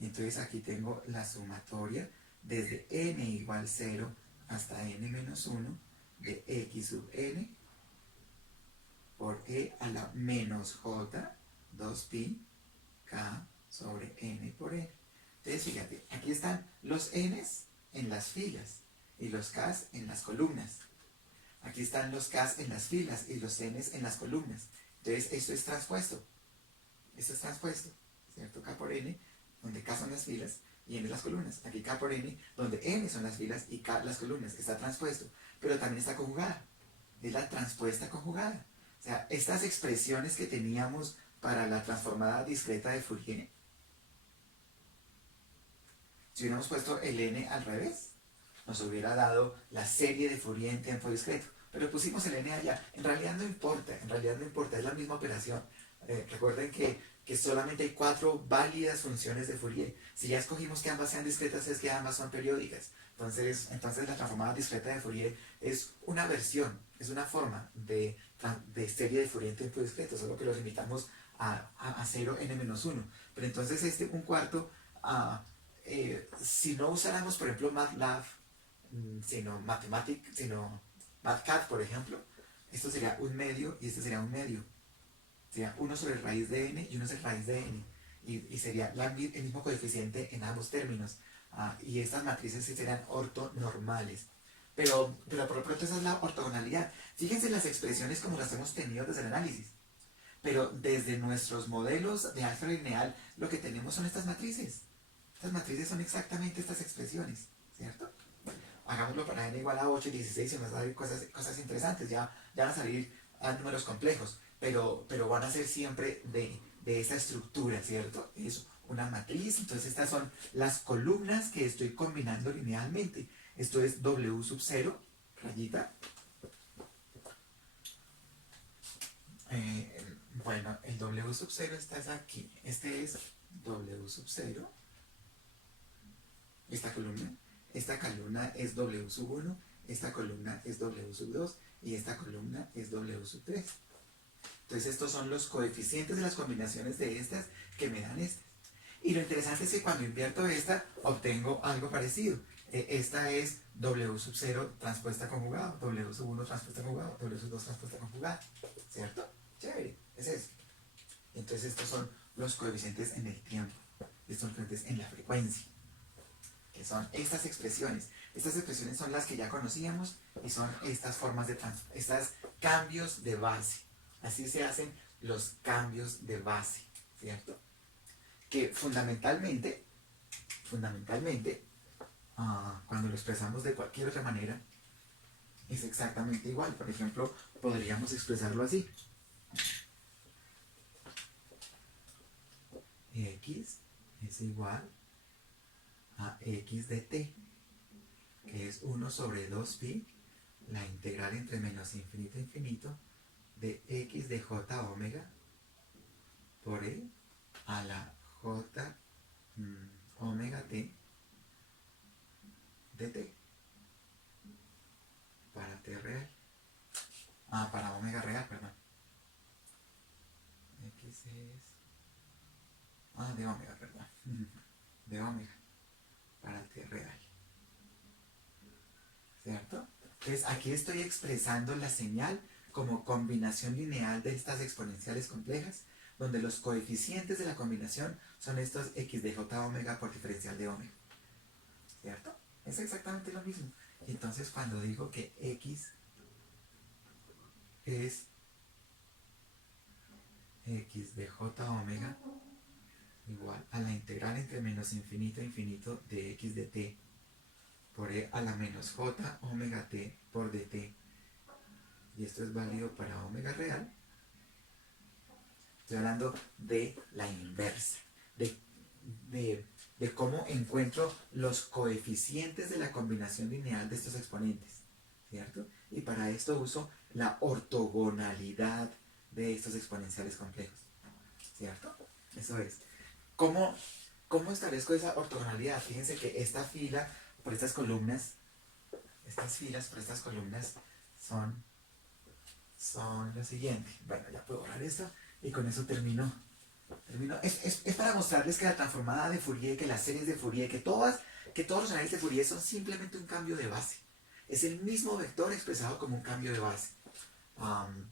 Y entonces aquí tengo la sumatoria desde n igual 0 hasta n menos 1 de x sub n por e a la menos j 2pi k sobre n por n. Entonces fíjate, aquí están los n's en las filas y los k's en las columnas. Aquí están los k's en las filas y los n's en las columnas. Entonces esto es transpuesto. Esto es transpuesto, ¿cierto? K por n, donde k son las filas y n las columnas. Aquí k por n, donde n son las filas y k las columnas. Está transpuesto, pero también está conjugada. Es la transpuesta conjugada. O sea, estas expresiones que teníamos para la transformada discreta de Fourier, si hubiéramos puesto el n al revés, nos hubiera dado la serie de Fourier en tiempo discreto. Pero pusimos el n allá. En realidad no importa, es la misma operación. Recuerden que solamente hay 4 válidas funciones de Fourier. Si ya escogimos que ambas sean discretas, es que ambas son periódicas. Entonces la transformada discreta de Fourier es una versión, es una forma de serie de Fourier en tiempo discreto, solo que lo limitamos a 0 n-1. Pero entonces un cuarto, si no usáramos, por ejemplo, MATLAB, sino MATCAD, por ejemplo, esto sería un medio y este sería un medio. Sería 1 sobre raíz de n y 1 sobre raíz de n. Y sería el mismo coeficiente en ambos términos. Y estas matrices sí serían ortonormales. Pero por lo pronto esa es la ortogonalidad. Fíjense en las expresiones como las hemos tenido desde el análisis. Pero desde nuestros modelos de álgebra lineal lo que tenemos son estas matrices. Estas matrices son exactamente estas expresiones, ¿cierto? Hagámoslo para n igual a 8 y 16 y nos va a salir cosas interesantes. Ya van a salir números complejos, pero van a ser siempre de esa estructura, ¿cierto? Es una matriz, entonces estas son las columnas que estoy combinando linealmente. Esto es W sub 0, rayita. Bueno, el W sub 0 está aquí. Este es W sub 0. Esta columna es W sub 1, esta columna es W sub 2 y esta columna es W sub 3. Entonces estos son los coeficientes de las combinaciones de estas que me dan estas. Y lo interesante es que cuando invierto esta, obtengo algo parecido. Esta es W sub 0 transpuesta conjugado, W sub 1 transpuesta conjugado, W sub 2 transpuesta conjugada. ¿Cierto? Chévere, es eso. Entonces estos son los coeficientes en el tiempo. Estos son los coeficientes en la frecuencia. Que son estas expresiones. Estas expresiones son las que ya conocíamos y son estas formas de estos cambios de base. Así se hacen los cambios de base, ¿cierto? Que fundamentalmente, cuando lo expresamos de cualquier otra manera, es exactamente igual. Por ejemplo, podríamos expresarlo así. X es igual a x de t, que es 1 sobre 2pi, la integral entre menos infinito a infinito, de x de j omega por e a la j omega t dt. Para t real. Para omega real, perdón. X es... de omega, perdón. De omega. Para t real. ¿Cierto? Entonces aquí estoy expresando la señal como combinación lineal de estas exponenciales complejas, donde los coeficientes de la combinación son estos x de j omega por diferencial de omega. ¿Cierto? Es exactamente lo mismo. Y entonces cuando digo que x es x de j omega igual a la integral entre menos infinito a infinito de x de t por e a la menos j omega t por dt, y esto es válido para omega real, estoy hablando de la inversa, de cómo encuentro los coeficientes de la combinación lineal de estos exponentes, ¿cierto? Y para esto uso la ortogonalidad de estos exponenciales complejos, ¿cierto? Eso es. ¿Cómo establezco esa ortogonalidad? Fíjense que esta fila por estas columnas, estas filas por estas columnas son lo siguiente. Bueno, ya puedo borrar esto y con eso termino. Es para mostrarles que la transformada de Fourier, que las series de Fourier, que todos los análisis de Fourier son simplemente un cambio de base. Es el mismo vector expresado como un cambio de base. Bueno,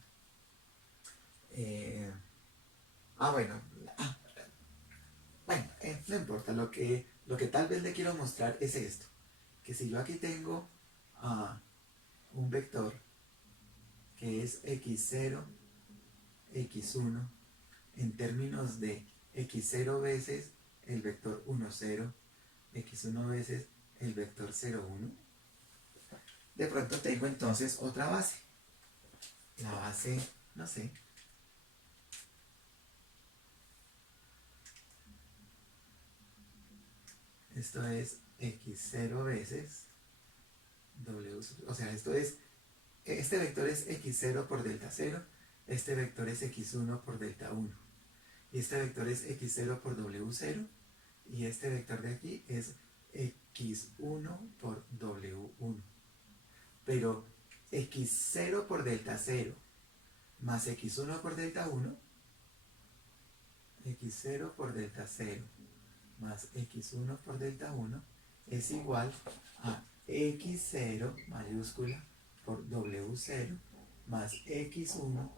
no importa, lo que tal vez le quiero mostrar es esto, que si yo aquí tengo un vector que es x0, x1, en términos de x0 veces el vector 1, 0, x1 veces el vector 0, 1, de pronto tengo entonces otra base. La base, no sé, esto es x0 veces w, o sea, este vector es x0 por delta 0, este vector es x1 por delta 1, y este vector es x0 por w0, y este vector de aquí es x1 por w1. Pero x0 por delta 0 más x1 por delta 1, x0 por delta 0 más x1 por delta 1 es igual a x0 mayúscula por w0 más x1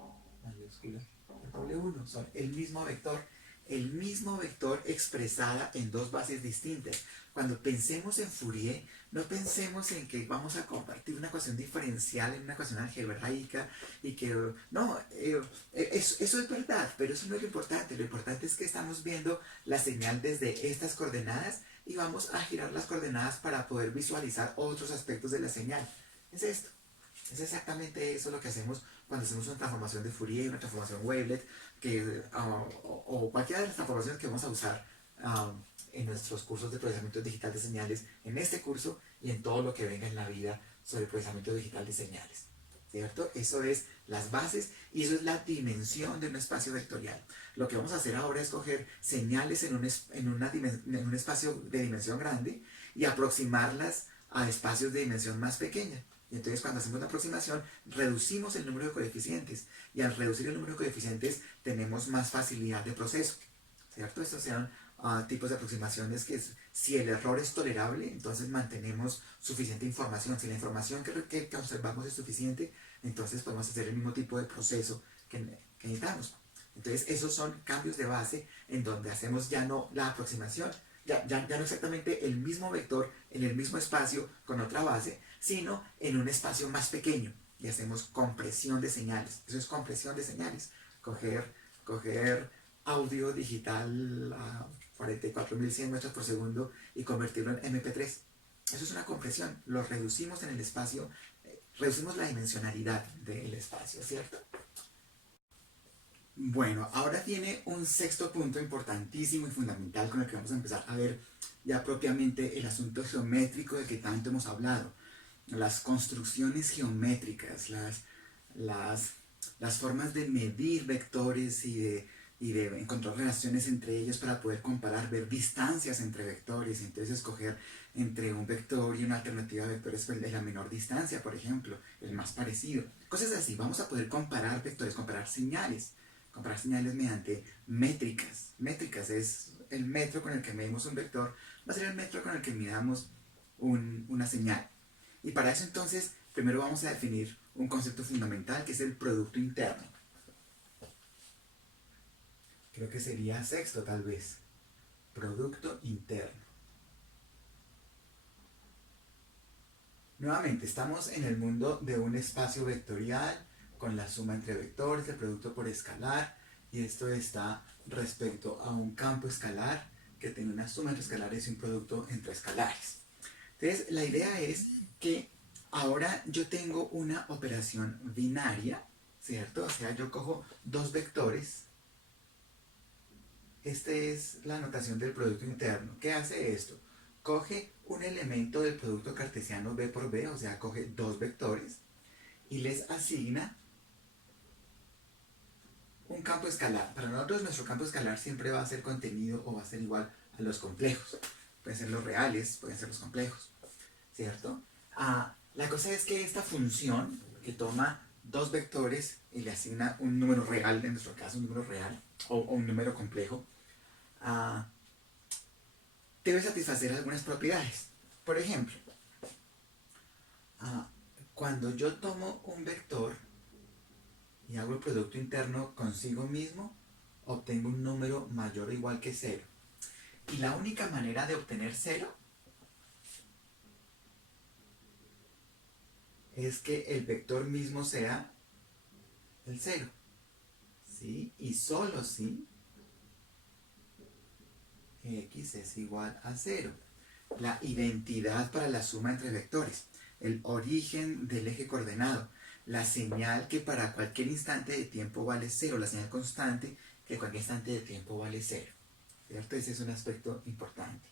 mayúscula por w1. Son el mismo vector expresada en dos bases distintas. Cuando pensemos en Fourier, no pensemos en que vamos a convertir una ecuación diferencial en una ecuación algebraica y que, no, eso es verdad, pero eso no es lo importante. Lo importante es que estamos viendo la señal desde estas coordenadas y vamos a girar las coordenadas para poder visualizar otros aspectos de la señal. Es esto. Es exactamente eso lo que hacemos cuando hacemos una transformación de Fourier, una transformación Wavelet, o cualquiera de las transformaciones que vamos a usar en nuestros cursos de procesamiento digital de señales, en este curso y en todo lo que venga en la vida sobre procesamiento digital de señales. ¿Cierto? Eso es las bases y eso es la dimensión de un espacio vectorial. Lo que vamos a hacer ahora es coger señales en un espacio de dimensión grande y aproximarlas a espacios de dimensión más pequeña. Y entonces cuando hacemos la aproximación reducimos el número de coeficientes y al reducir el número de coeficientes tenemos más facilidad de proceso, ¿cierto? Estos son tipos de aproximaciones que si el error es tolerable, entonces mantenemos suficiente información. Si la información que observamos es suficiente, entonces podemos hacer el mismo tipo de proceso que necesitamos. Entonces esos son cambios de base en donde hacemos ya no la aproximación, ya no exactamente el mismo vector en el mismo espacio con otra base, sino en un espacio más pequeño y hacemos compresión de señales. Eso es compresión de señales. Coger audio digital a 44.100 metros por segundo y convertirlo en MP3. Eso es una compresión. Lo reducimos en el espacio, reducimos la dimensionalidad del espacio, ¿cierto? Bueno, ahora tiene un sexto punto importantísimo y fundamental con el que vamos a empezar a ver ya propiamente el asunto geométrico del que tanto hemos hablado. Las construcciones geométricas, las formas de medir vectores y y de encontrar relaciones entre ellos para poder comparar, ver distancias entre vectores, entonces escoger entre un vector y una alternativa de vectores de la menor distancia, por ejemplo, el más parecido. Cosas así, vamos a poder comparar vectores, comparar señales mediante métricas. Métricas es el metro con el que medimos un vector, va a ser el metro con el que midamos una señal. Y para eso entonces, primero vamos a definir un concepto fundamental que es el producto interno. Creo que sería sexto tal vez. Producto interno. Nuevamente, estamos en el mundo de un espacio vectorial con la suma entre vectores, el producto por escalar, y esto está respecto a un campo escalar que tiene una suma entre escalares y un producto entre escalares. Entonces, la idea es que ahora yo tengo una operación binaria, ¿cierto? O sea, yo cojo dos vectores. Esta es la notación del producto interno. ¿Qué hace esto? Coge un elemento del producto cartesiano b por b, o sea, coge dos vectores y les asigna un campo escalar. Para nosotros nuestro campo escalar siempre va a ser contenido o va a ser igual a los complejos. Pueden ser los reales, pueden ser los complejos, ¿cierto? La cosa es que esta función que toma dos vectores y le asigna un número real, en nuestro caso un número real o un número complejo, debe satisfacer algunas propiedades. Por ejemplo, cuando yo tomo un vector y hago el producto interno consigo mismo, obtengo un número mayor o igual que 0. Y la única manera de obtener 0 es que el vector mismo sea el 0. ¿Sí? Y solo si x es igual a 0. La identidad para la suma entre vectores, el origen del eje coordenado, la señal que para cualquier instante de tiempo vale 0, la señal constante que cualquier instante de tiempo vale 0. ¿Cierto? Ese es un aspecto importante.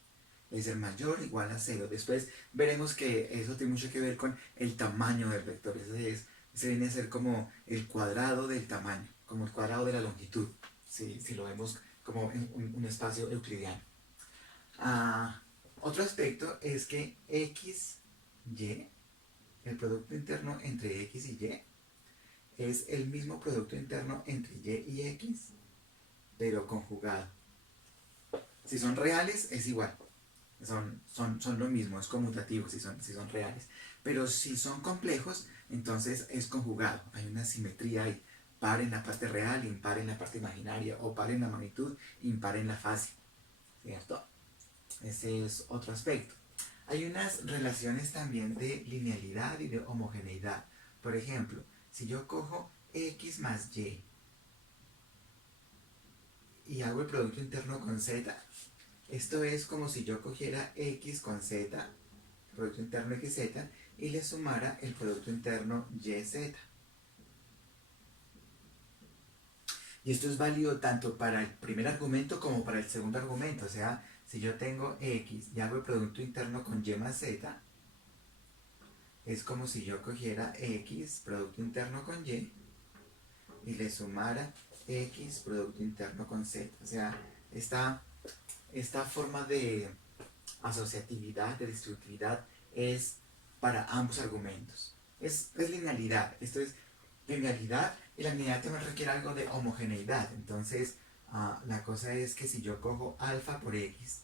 Es el mayor o igual a 0. Después veremos que eso tiene mucho que ver con el tamaño del vector. Ese viene a ser como el cuadrado del tamaño, como el cuadrado de la longitud, si lo vemos como en un espacio euclidiano. Otro aspecto es que x, y, el producto interno entre x y y, es el mismo producto interno entre y x, pero conjugado. Si son reales, es igual. Son lo mismo, es conmutativo si son reales. Pero si son complejos, entonces es conjugado. Hay una simetría ahí. Par en la parte real, impar en la parte imaginaria, o par en la magnitud, impar en la fase. ¿Cierto? Ese es otro aspecto. Hay unas relaciones también de linealidad y de homogeneidad. Por ejemplo, si yo cojo x más y hago el producto interno con z, esto es como si yo cogiera x con z, producto interno xz, y le sumara el producto interno yz. Y esto es válido tanto para el primer argumento como para el segundo argumento. O sea, si yo tengo x y hago el producto interno con y más z, es como si yo cogiera x, producto interno con y le sumara x, producto interno con z. O sea, esta forma de asociatividad, de distributividad, es para ambos argumentos. Es linealidad. Esto es linealidad, y la linealidad también requiere algo de homogeneidad. Entonces, la cosa es que si yo cojo alfa por x,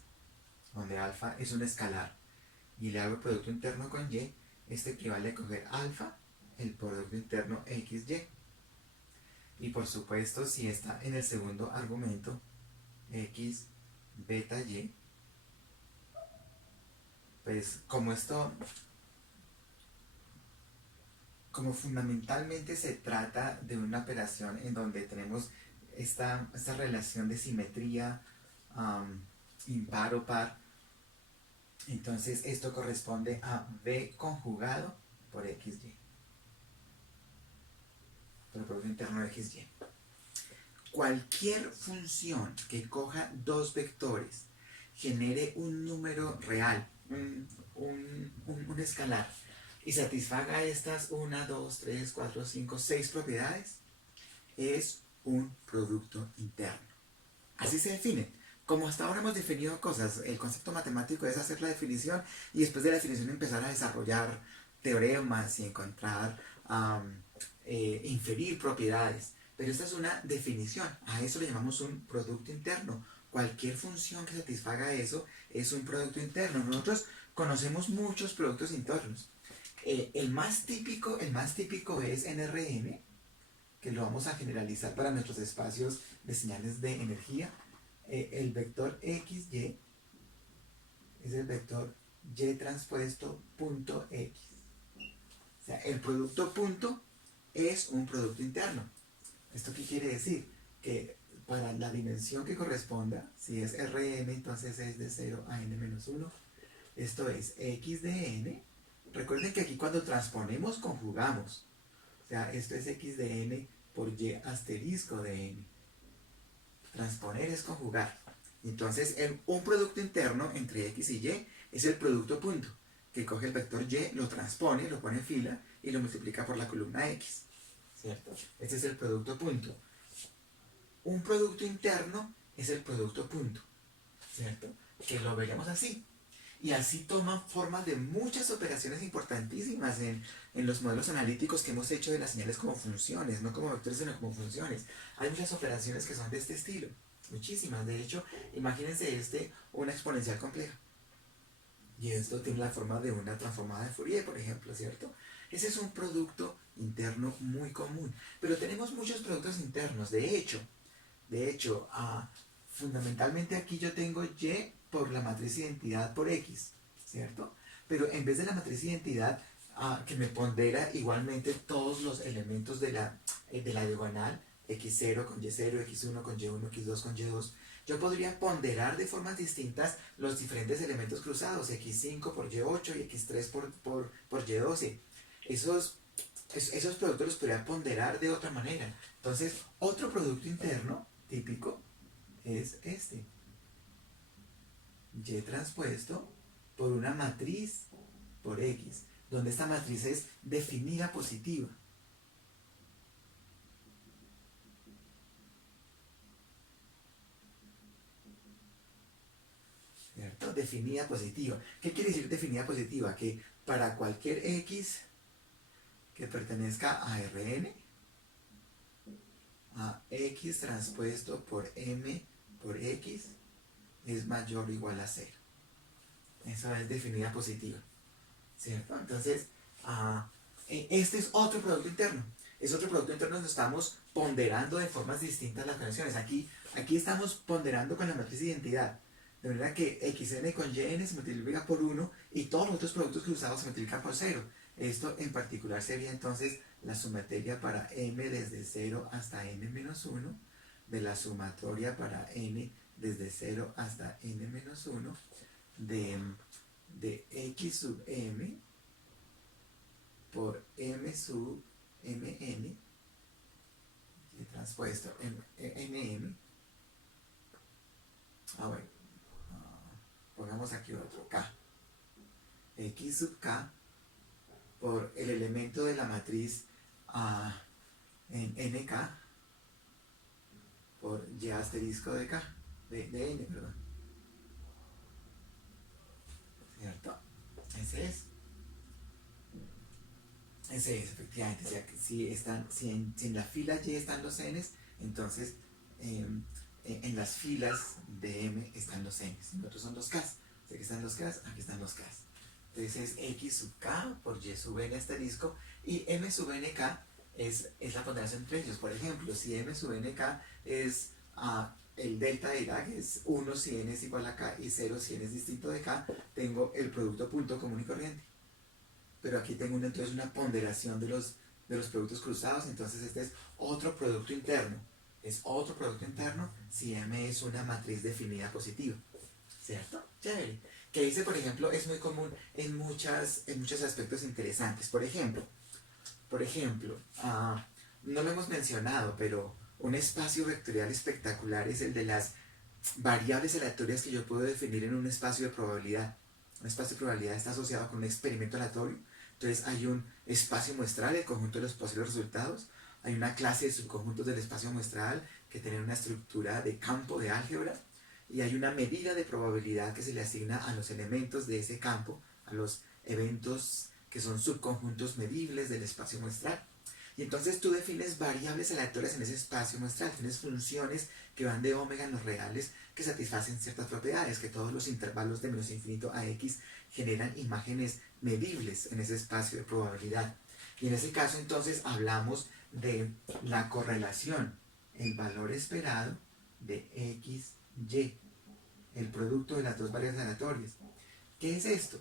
donde alfa es un escalar, y le hago el producto interno con y, este equivale a coger alfa, el producto interno xy. Y por supuesto, si está en el segundo argumento, x beta y, pues como fundamentalmente se trata de una operación en donde tenemos esta relación de simetría impar o par, entonces esto corresponde a b conjugado por xy, por el producto interno de xy. Cualquier función que coja dos vectores, genere un número real, un escalar, y satisfaga estas 1, 2, 3, 4, 5, 6 propiedades, es un producto interno. Así se define. Como hasta ahora hemos definido cosas, el concepto matemático es hacer la definición y después de la definición empezar a desarrollar teoremas y encontrar, inferir propiedades. Pero esta es una definición, a eso le llamamos un producto interno. Cualquier función que satisfaga eso es un producto interno. Nosotros conocemos muchos productos internos. El más típico es NRM, que lo vamos a generalizar para nuestros espacios de señales de energía. El vector XY es el vector Y transpuesto punto X. O sea, el producto punto es un producto interno. ¿Esto qué quiere decir? Que para la dimensión que corresponda, si es Rn, entonces es de 0 a n-1. Esto es x de n. Recuerden que aquí cuando transponemos conjugamos. O sea, esto es x de n por y asterisco de n. Transponer es conjugar. Entonces, un producto interno entre x y y es el producto punto, que coge el vector y, lo transpone, lo pone en fila y lo multiplica por la columna x. ¿Cierto? Este es el producto punto. Un producto interno es el producto punto. ¿Cierto? Que lo veremos así. Y así toman forma de muchas operaciones importantísimas en los modelos analíticos que hemos hecho de las señales como funciones, no como vectores, sino como funciones. Hay muchas operaciones que son de este estilo, muchísimas. De hecho, imagínense una exponencial compleja. Y esto tiene la forma de una transformada de Fourier, por ejemplo, ¿cierto? Ese es un producto interno muy común. Pero tenemos muchos productos internos. De hecho, fundamentalmente aquí yo tengo Y por la matriz identidad por X, ¿cierto? Pero en vez de la matriz identidad, que me pondera igualmente todos los elementos de la diagonal, X0 con Y0, X1 con Y1, X2 con Y2, yo podría ponderar de formas distintas los diferentes elementos cruzados, X5 por Y8 y X3 por Y12. Esos productos los podría ponderar de otra manera. Entonces, otro producto interno típico es este. Y transpuesto por una matriz por X, donde esta matriz es definida positiva. ¿Cierto? Definida positiva. ¿Qué quiere decir definida positiva? Que para cualquier X que pertenezca a Rn, a X transpuesto por M por X es mayor o igual a 0. Eso es definida positiva, ¿cierto? Entonces, este es otro producto interno. Es otro producto interno donde estamos ponderando de formas distintas las conexiones. Aquí estamos ponderando con la matriz de identidad. De manera que xn con yn se multiplica por 1 y todos los otros productos cruzados se multiplican por 0. Esto en particular sería entonces la sumatoria para m desde 0 hasta n-1, de la sumatoria para n desde 0 hasta n-1, de x sub m por m sub mn, y transpuesto nm. Bueno, pongamos aquí otro, k. X sub k por el elemento de la matriz en nk por y asterisco de k, de n, perdón. ¿Cierto? Ese es, efectivamente. O sea, que si en la fila Y están los n's, entonces en las filas de m están los n's. Y otros son los k's. O sea, aquí están los k's, aquí están los k's. Entonces es x sub k por y sub n asterisco, y m sub nk es la ponderación entre ellos. Por ejemplo, si m sub nk es el delta de Dirac, es 1 si n es igual a k y 0 si n es distinto de k, tengo el producto punto común y corriente. Pero aquí tengo entonces una ponderación de los productos cruzados. Entonces este es otro producto interno. Es otro producto interno si m es una matriz definida positiva. ¿Cierto? Chévere. Que dice, por ejemplo, es muy común en muchos aspectos interesantes. Por ejemplo, no lo hemos mencionado, pero un espacio vectorial espectacular es el de las variables aleatorias que yo puedo definir en un espacio de probabilidad. Un espacio de probabilidad está asociado con un experimento aleatorio. Entonces hay un espacio muestral, el conjunto de los posibles resultados. Hay una clase de subconjuntos del espacio muestral que tienen una estructura de campo de álgebra y hay una medida de probabilidad que se le asigna a los elementos de ese campo, a los eventos que son subconjuntos medibles del espacio muestral. Y entonces tú defines variables aleatorias en ese espacio muestral, tienes funciones que van de omega en los reales que satisfacen ciertas propiedades, que todos los intervalos de menos infinito a x generan imágenes medibles en ese espacio de probabilidad. Y en ese caso entonces hablamos de la correlación, el valor esperado de x, y, el producto de las dos variables aleatorias. ¿Qué es esto?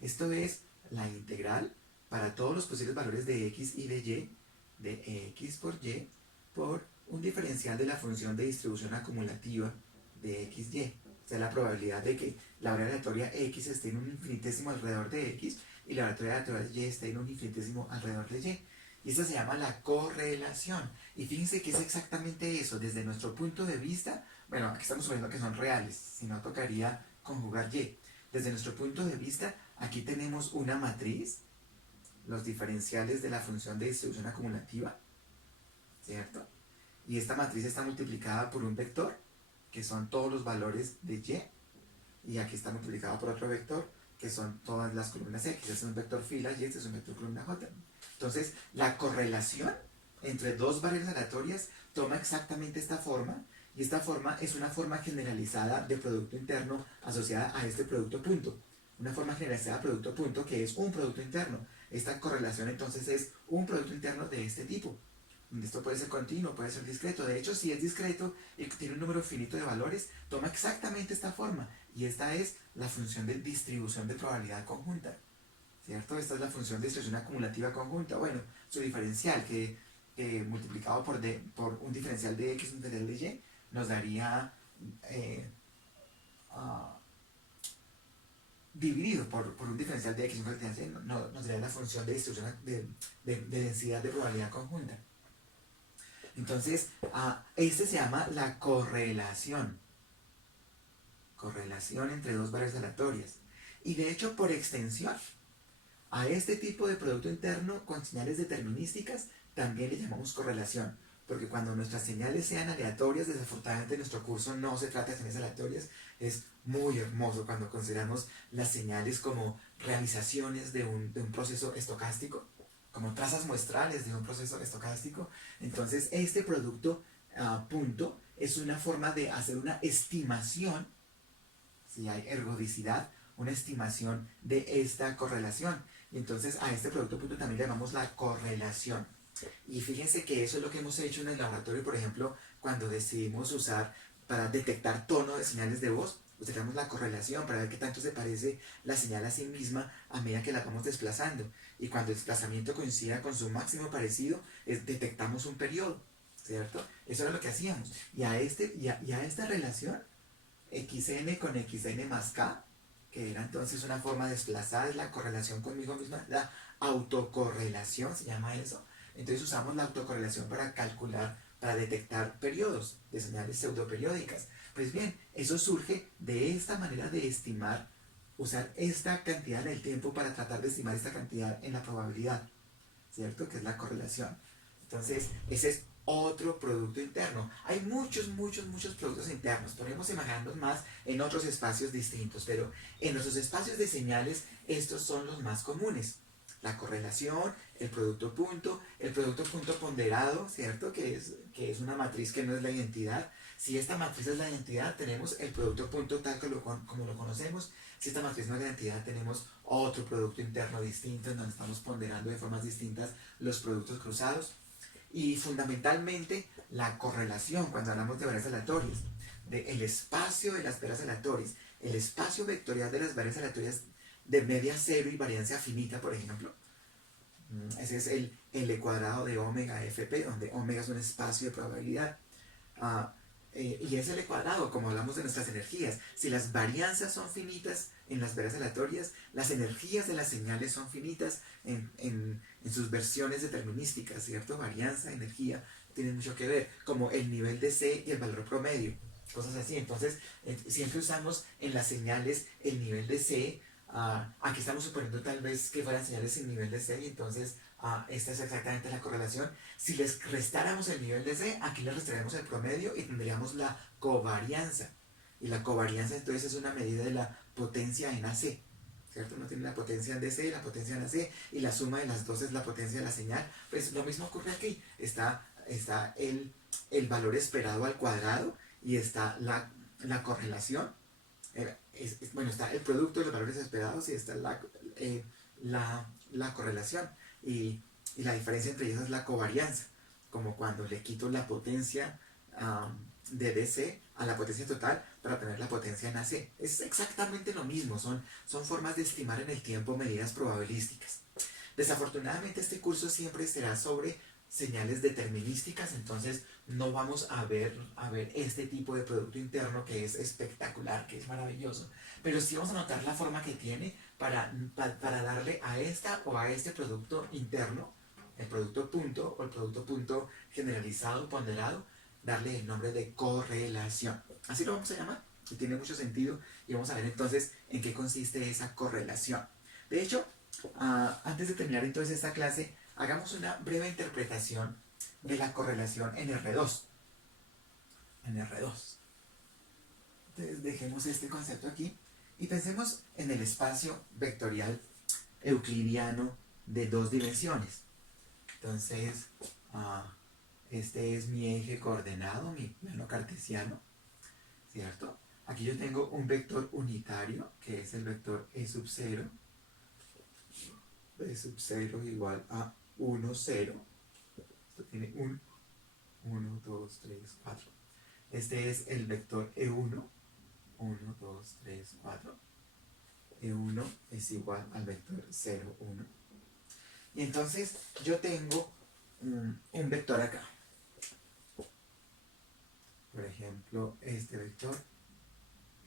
Esto es la integral para todos los posibles valores de x y de y, de x por y, por un diferencial de la función de distribución acumulativa de x, y. O sea, la probabilidad de que la variable aleatoria x esté en un infinitésimo alrededor de x y la variable aleatoria y esté en un infinitésimo alrededor de y. Y eso se llama la correlación. Y fíjense que es exactamente eso. Desde nuestro punto de vista, bueno, aquí estamos suponiendo que son reales, si no tocaría conjugar y. Desde nuestro punto de vista, aquí tenemos una matriz, los diferenciales de la función de distribución acumulativa, ¿cierto? Y esta matriz está multiplicada por un vector, que son todos los valores de y aquí está multiplicada por otro vector, que son todas las columnas x. Este es un vector fila y este es un vector columna j. Entonces, la correlación entre dos variables aleatorias toma exactamente esta forma, y esta forma es una forma generalizada de producto interno asociada a este producto punto. Una forma generalizada de producto punto que es un producto interno. Esta correlación entonces es un producto interno de este tipo. Esto puede ser continuo, puede ser discreto. De hecho, si es discreto y tiene un número finito de valores, toma exactamente esta forma. Y esta es la función de distribución de probabilidad conjunta, ¿cierto? Esta es la función de distribución acumulativa conjunta. Bueno, su diferencial, que multiplicado por un diferencial de x, un diferencial de y, nos daría dividido por un diferencial de x, un diferencial de y, nos daría la función de distribución de densidad de probabilidad conjunta. Entonces, este se llama la correlación. Correlación entre dos variables aleatorias. Y de hecho, por extensión, a este tipo de producto interno con señales determinísticas también le llamamos correlación. Porque cuando nuestras señales sean aleatorias, desafortunadamente en nuestro curso no se trata de señales aleatorias, es muy hermoso cuando consideramos las señales como realizaciones de un proceso estocástico, como trazas muestrales de un proceso estocástico. Entonces, este producto punto es una forma de hacer una estimación, si hay ergodicidad, una estimación de esta correlación. Y entonces a este producto punto también le llamamos la correlación. Y fíjense que eso es lo que hemos hecho en el laboratorio, por ejemplo, cuando decidimos usar para detectar tono de señales de voz, utilizamos la correlación para ver qué tanto se parece la señal a sí misma a medida que la vamos desplazando. Y cuando el desplazamiento coincida con su máximo parecido, detectamos un periodo, ¿cierto? Eso era lo que hacíamos. Y a esta relación, xn con xn más k, que era entonces una forma desplazada, es la correlación conmigo misma, la autocorrelación, se llama eso. Entonces usamos la autocorrelación para calcular, para detectar periodos de señales pseudoperiódicas. Pues bien, eso surge de esta manera de estimar, usar esta cantidad en el tiempo para tratar de estimar esta cantidad en la probabilidad, ¿cierto? Que es la correlación. Entonces, ese es otro producto interno. Hay muchos productos internos. Podemos imaginarnos más en otros espacios distintos, pero en nuestros espacios de señales, estos son los más comunes. La correlación, el producto punto ponderado, ¿cierto? Que es una matriz que no es la identidad. Si esta matriz es la identidad, tenemos el producto punto tal como lo conocemos. Si esta matriz no es la identidad, tenemos otro producto interno distinto en donde estamos ponderando de formas distintas los productos cruzados. Y fundamentalmente la correlación, cuando hablamos de variables aleatorias, del espacio de las variables aleatorias, el espacio vectorial de las variables aleatorias de media cero y variancia finita, por ejemplo. Ese es el L cuadrado de omega fp, donde omega es un espacio de probabilidad. Y es L cuadrado, como hablamos de nuestras energías. Si las varianzas son finitas en las variables aleatorias, las energías de las señales son finitas en sus versiones determinísticas, ¿cierto? Varianza, energía, tienen mucho que ver, como el nivel de C y el valor promedio, cosas así. Entonces, siempre usamos en las señales el nivel de C Aquí estamos suponiendo tal vez que fueran señales sin nivel de C, y entonces esta es exactamente la correlación. Si les restáramos el nivel de C, aquí le restaremos el promedio y tendríamos la covarianza. Y la covarianza entonces es una medida de la potencia en AC, ¿cierto? Uno tiene la potencia en DC, la potencia en AC, y la suma de las dos es la potencia de la señal. Pues lo mismo ocurre aquí. Está el valor esperado al cuadrado y está la correlación. Bueno, está el producto de los valores esperados y está la correlación. Y la diferencia entre ellos es la covarianza, como cuando le quito la potencia de DC a la potencia total para tener la potencia en AC. Es exactamente lo mismo, son formas de estimar en el tiempo medidas probabilísticas. Desafortunadamente este curso siempre será sobre señales determinísticas, entonces no vamos a ver este tipo de producto interno que es espectacular, que es maravilloso, pero sí vamos a notar la forma que tiene para darle a esta o a este producto interno, el producto punto o el producto punto generalizado, ponderado, darle el nombre de correlación. Así lo vamos a llamar, y tiene mucho sentido, y vamos a ver entonces en qué consiste esa correlación. De hecho, antes de terminar entonces esta clase, hagamos una breve interpretación de la correlación en R2. En R2. Entonces dejemos este concepto aquí y pensemos en el espacio vectorial euclidiano de dos dimensiones. Entonces, este es mi eje coordenado, mi plano cartesiano, ¿cierto? Aquí yo tengo un vector unitario, que es el vector E sub 0. E sub 0 igual a 1, 0. Esto tiene un 1, 2, 3, 4. Este es el vector E1. 1, 2, 3, 4. E1 es igual al vector 0, 1. Y entonces yo tengo un vector acá. Por ejemplo, este vector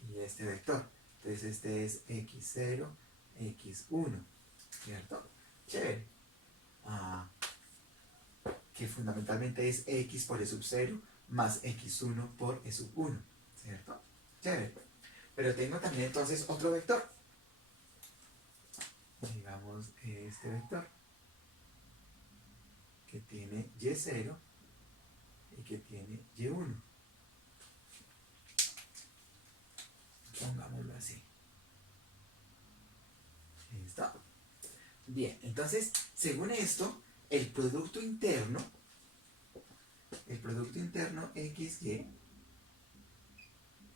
y este vector. Entonces este es x0, x1, ¿cierto? Chévere. Que fundamentalmente es x por e sub 0 más x1 por e sub 1, ¿cierto? Chévere. Pero tengo también entonces otro vector. Digamos este vector, que tiene y0 y que tiene y1. Pongámoslo así. ¿Listo? Bien, entonces, según esto, el producto interno XY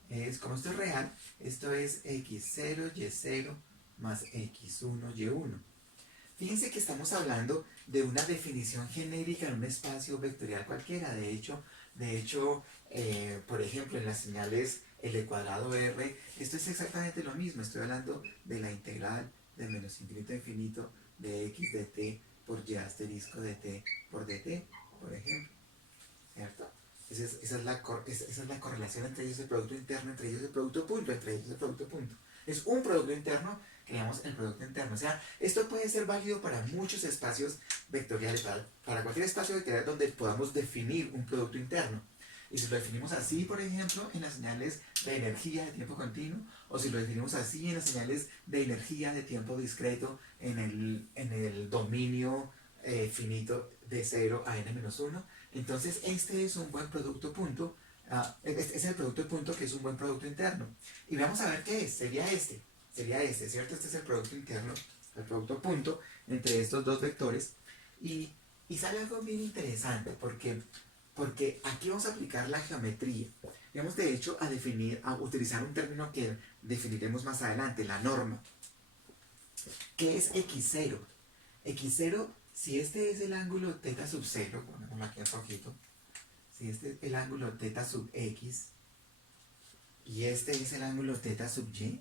es, como esto es real, esto es x0, y0 más x1, y1. Fíjense que estamos hablando de una definición genérica en un espacio vectorial cualquiera. De hecho, por ejemplo, en las señales L cuadrado R, esto es exactamente lo mismo. Estoy hablando de la integral de menos infinito a infinito de x de t por y asterisco de t por dt, por ejemplo. ¿Cierto? Esa es la correlación entre ellos, el producto interno, entre ellos el producto punto, entre ellos el producto punto. Es un producto interno, creamos el producto interno. O sea, esto puede ser válido para muchos espacios vectoriales, para cualquier espacio vectorial donde podamos definir un producto interno. Y si lo definimos así, por ejemplo, en las señales de energía de tiempo continuo, o si lo definimos así en las señales de energía de tiempo discreto en el dominio finito de 0 a n-1, entonces este es un buen producto punto, este es el producto punto que es un buen producto interno. Y vamos a ver qué es, sería este, ¿cierto? Este es el producto interno, el producto punto entre estos dos vectores. Y sale algo bien interesante, porque aquí vamos a aplicar la geometría. Vamos de hecho a utilizar un término que definiremos más adelante, la norma. ¿Qué es x0? x0, si este es el ángulo θ sub 0, ponémoslo aquí en rojito, si este es el ángulo θ sub x y este es el ángulo θ sub y,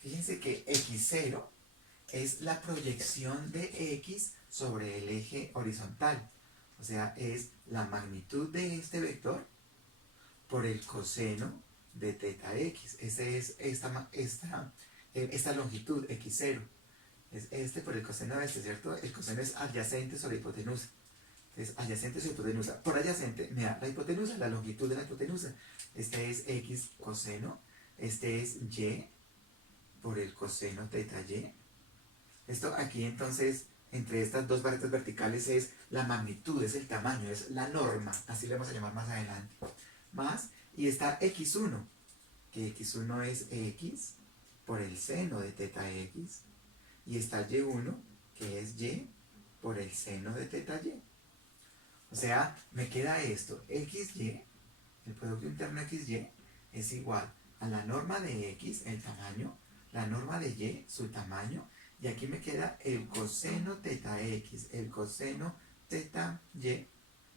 fíjense que x0 es la proyección de x sobre el eje horizontal. O sea, es la magnitud de este vector por el coseno de θx. Esa es esta longitud x0. Es este por el coseno de este, ¿cierto? El coseno es adyacente sobre hipotenusa. Entonces, adyacente sobre hipotenusa. Por adyacente me da la hipotenusa, la longitud de la hipotenusa. Este es x coseno Este es y por el coseno teta y. Esto aquí entonces, entre estas dos barretas verticales es la magnitud, es el tamaño, es la norma, así le vamos a llamar más adelante. Más, y está x1, que x1 es x por el seno de teta x, y está y1, que es y por el seno de teta y. O sea, me queda esto, xy, el producto interno xy, es igual a la norma de x, el tamaño, la norma de y, su tamaño, y aquí me queda el coseno teta x, el coseno teta y,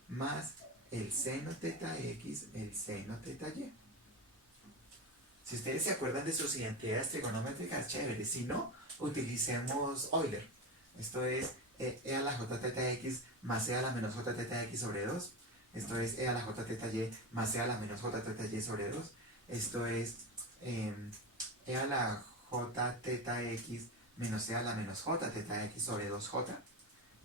más el seno teta x, el seno teta y. Si ustedes se acuerdan de sus identidades trigonométricas, chévere. Si no, utilicemos Euler. Esto es e a la j teta x más e a la menos j teta x sobre 2. Esto es e a la j teta y más e a la menos j teta y sobre 2. Esto es e a la j teta x menos e a la menos j teta x sobre 2j.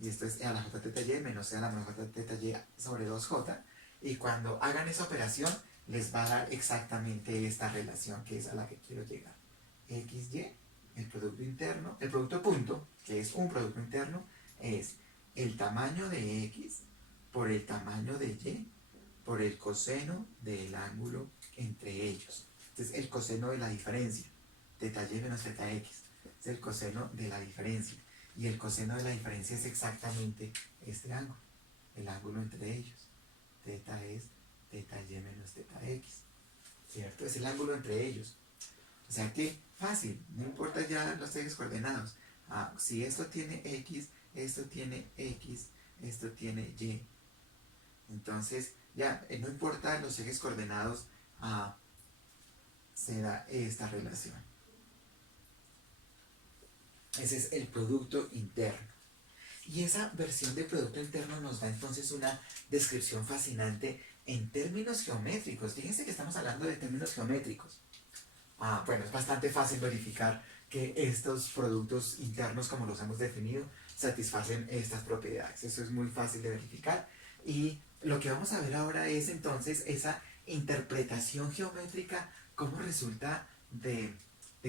Y esto es e a la j teta y menos e a la menos j teta y sobre 2j. Y cuando hagan esa operación, les va a dar exactamente esta relación que es a la que quiero llegar. XY, el producto interno, el producto punto, que es un producto interno, es el tamaño de X por el tamaño de Y por el coseno del ángulo entre ellos. Este es el coseno de la diferencia, teta Y menos teta X. Es el coseno de la diferencia. Y el coseno de la diferencia es exactamente este ángulo, el ángulo entre ellos. Teta es teta y menos teta x, ¿cierto? Es el ángulo entre ellos. O sea que fácil, no importa ya los ejes coordenados. Si esto tiene x, esto tiene x, esto tiene y. Entonces ya no importa los ejes coordenados, se da esta relación. Ese es el producto interno. Y esa versión de producto interno nos da entonces una descripción fascinante en términos geométricos. Fíjense que estamos hablando de términos geométricos. Bueno, es bastante fácil verificar que estos productos internos, como los hemos definido, satisfacen estas propiedades. Eso es muy fácil de verificar. Y lo que vamos a ver ahora es entonces esa interpretación geométrica, cómo resulta de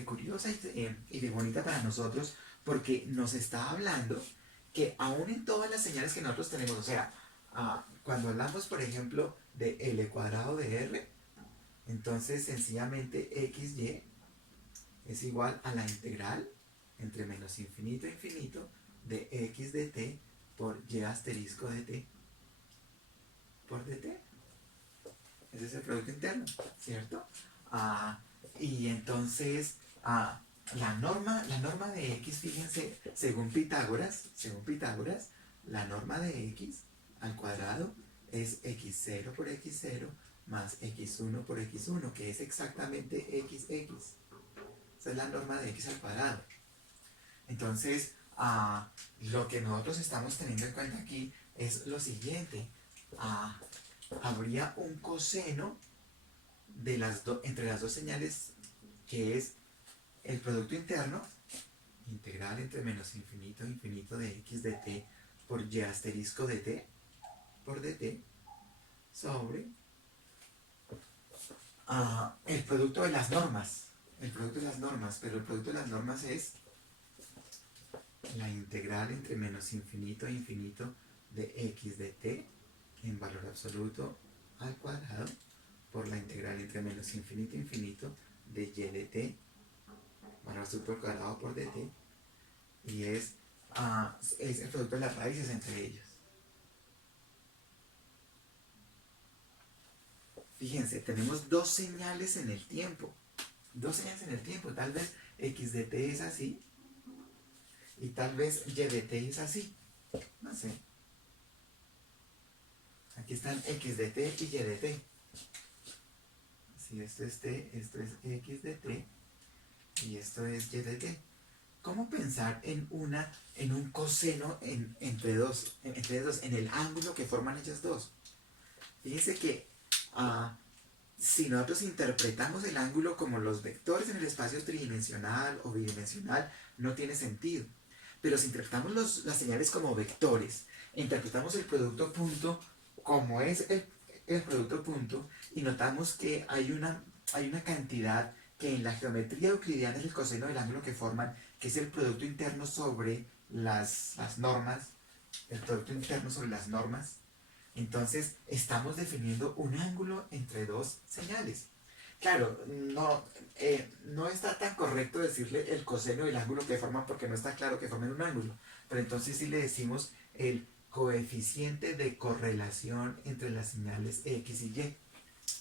curiosa y de bonita para nosotros, porque nos está hablando que aún en todas las señales que nosotros tenemos, o sea, cuando hablamos, por ejemplo, de L cuadrado de R, entonces sencillamente XY es igual a la integral entre menos infinito e infinito de X de t por Y asterisco de t por dt. Ese es el producto interno, ¿cierto? Y entonces, la norma de x, fíjense, según Pitágoras, la norma de x al cuadrado es x0 por x0 más x1 por x1, que es exactamente xx. Esa es la norma de x al cuadrado. Entonces, lo que nosotros estamos teniendo en cuenta aquí es lo siguiente. Habría un coseno de entre las dos señales, que es el producto interno, integral entre menos infinito e infinito de x de t por y asterisco de t por dt, sobre el producto de las normas. Pero el producto de las normas es la integral entre menos infinito e infinito de x de t en valor absoluto al cuadrado por la integral entre menos infinito e infinito de y de t valor absoluto al cuadrado por dt, y es el producto de las raíces entre ellos. Fíjense, tenemos dos señales en el tiempo. Tal vez x de t es así y tal vez y de t es así. No sé. Aquí están x de t y y de t. Si esto es t, esto es x de t y esto es y de t. ¿Cómo pensar en un coseno entre dos, en el ángulo que forman ellas dos? Fíjense que si nosotros interpretamos el ángulo como los vectores en el espacio tridimensional o bidimensional, no tiene sentido. Pero si interpretamos las señales como vectores, interpretamos el producto punto como es el producto punto, y notamos que hay una cantidad que en la geometría euclidiana es el coseno del ángulo que forman, que es el producto interno sobre las normas, el producto interno sobre las normas. Entonces, estamos definiendo un ángulo entre dos señales. Claro, no está tan correcto decirle el coseno del ángulo que forman porque no está claro que formen un ángulo. Pero entonces sí le decimos el coeficiente de correlación entre las señales X y Y.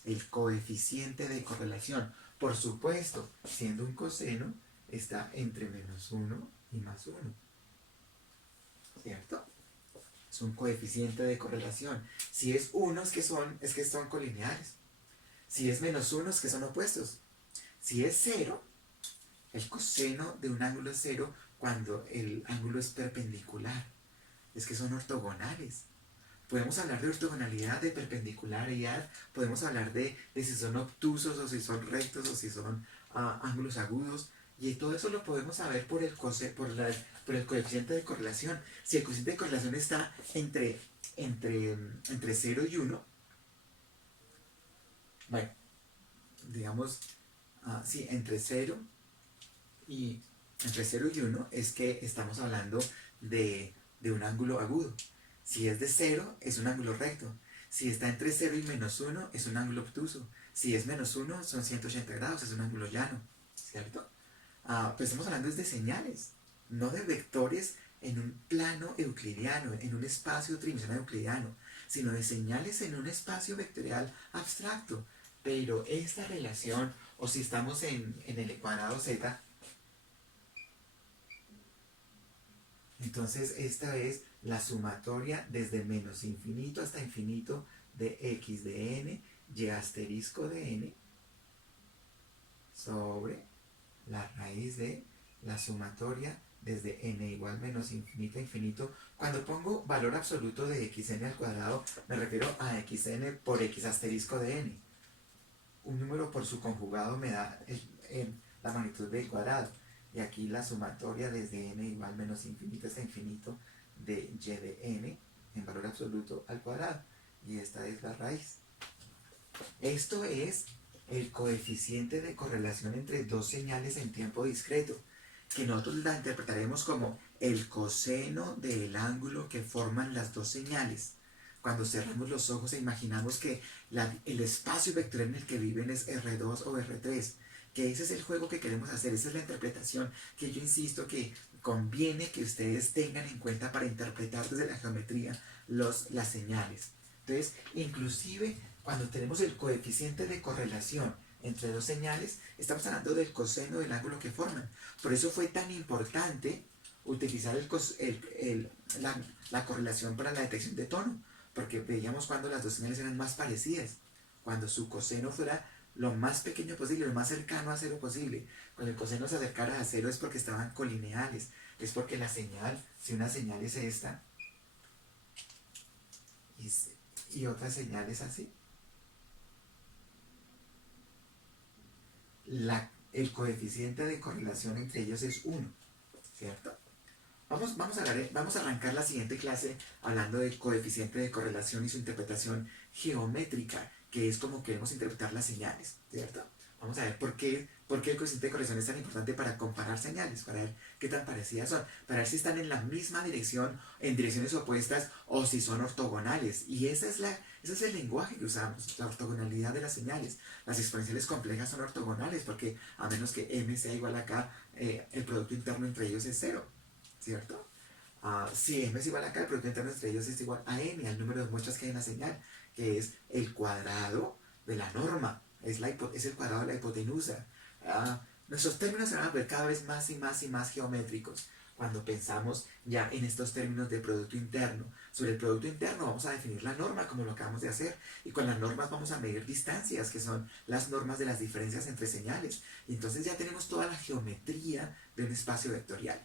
El coeficiente de correlación. Por supuesto, siendo un coseno, está entre -1 y +1. ¿Cierto? Es un coeficiente de correlación. Si es 1 es que son colineares. Si es -1 es que son opuestos. Si es 0, el coseno de un ángulo es 0 cuando el ángulo es perpendicular. Es que son ortogonales. Podemos hablar de ortogonalidad, de perpendicularidad, podemos hablar de si son obtusos o si son rectos o si son ángulos agudos. Y todo eso lo podemos saber por el coeficiente de correlación. Si el coeficiente de correlación está entre 0 y 1, bueno, digamos, sí, entre 0 y 1 es que estamos hablando de un ángulo agudo. Si es de 0, es un ángulo recto. Si está entre 0 y -1, es un ángulo obtuso. Si es -1, son 180 grados, es un ángulo llano, ¿cierto? Pero estamos hablando de señales, no de vectores en un plano euclidiano, en un espacio tridimensional euclidiano, sino de señales en un espacio vectorial abstracto. Pero esta relación, o si estamos en el cuadrado z, entonces esta es la sumatoria desde menos infinito hasta infinito de x de n, y asterisco de n, sobre la raíz de la sumatoria desde n igual menos infinito a infinito. Cuando pongo valor absoluto de xn al cuadrado, me refiero a xn por x asterisco de n. Un número por su conjugado me da la magnitud del cuadrado. Y aquí la sumatoria desde n igual menos infinito hasta infinito de y de n en valor absoluto al cuadrado. Y esta es la raíz. Esto es el coeficiente de correlación entre dos señales en tiempo discreto, que nosotros la interpretaremos como el coseno del ángulo que forman las dos señales. Cuando cerramos los ojos e imaginamos que el espacio vectorial en el que viven es R2 o R3, que ese es el juego que queremos hacer, esa es la interpretación que yo insisto que conviene que ustedes tengan en cuenta para interpretar desde la geometría las señales. Entonces, inclusive cuando tenemos el coeficiente de correlación entre dos señales, estamos hablando del coseno del ángulo que forman. Por eso fue tan importante utilizar la correlación para la detección de tono, porque veíamos cuando las dos señales eran más parecidas, cuando su coseno fuera lo más pequeño posible, lo más cercano a cero posible. Cuando el coseno se acercara a cero es porque estaban colineales, es porque la señal, si una señal es esta y otra señal es así, el coeficiente de correlación entre ellos es 1, ¿cierto? Vamos a arrancar la siguiente clase hablando del coeficiente de correlación y su interpretación geométrica, que es como queremos interpretar las señales, ¿cierto? Vamos a ver por qué el coeficiente de correlación es tan importante para comparar señales, para ver qué tan parecidas son, para ver si están en la misma dirección, en direcciones opuestas, o si son ortogonales. Y ese es el lenguaje que usamos, la ortogonalidad de las señales. Las exponenciales complejas son ortogonales, porque a menos que m sea igual a k, el producto interno entre ellos es 0, ¿cierto? Si m es igual a k, el producto interno entre ellos es igual a n, al número de muestras que hay en la señal, que es el cuadrado de la norma, es el cuadrado de la hipotenusa. Nuestros términos se van a ver cada vez más y más y más geométricos cuando pensamos ya en estos términos de producto interno. Sobre el producto interno vamos a definir la norma, como lo acabamos de hacer, y con las normas vamos a medir distancias, que son las normas de las diferencias entre señales. Y entonces ya tenemos toda la geometría de un espacio vectorial.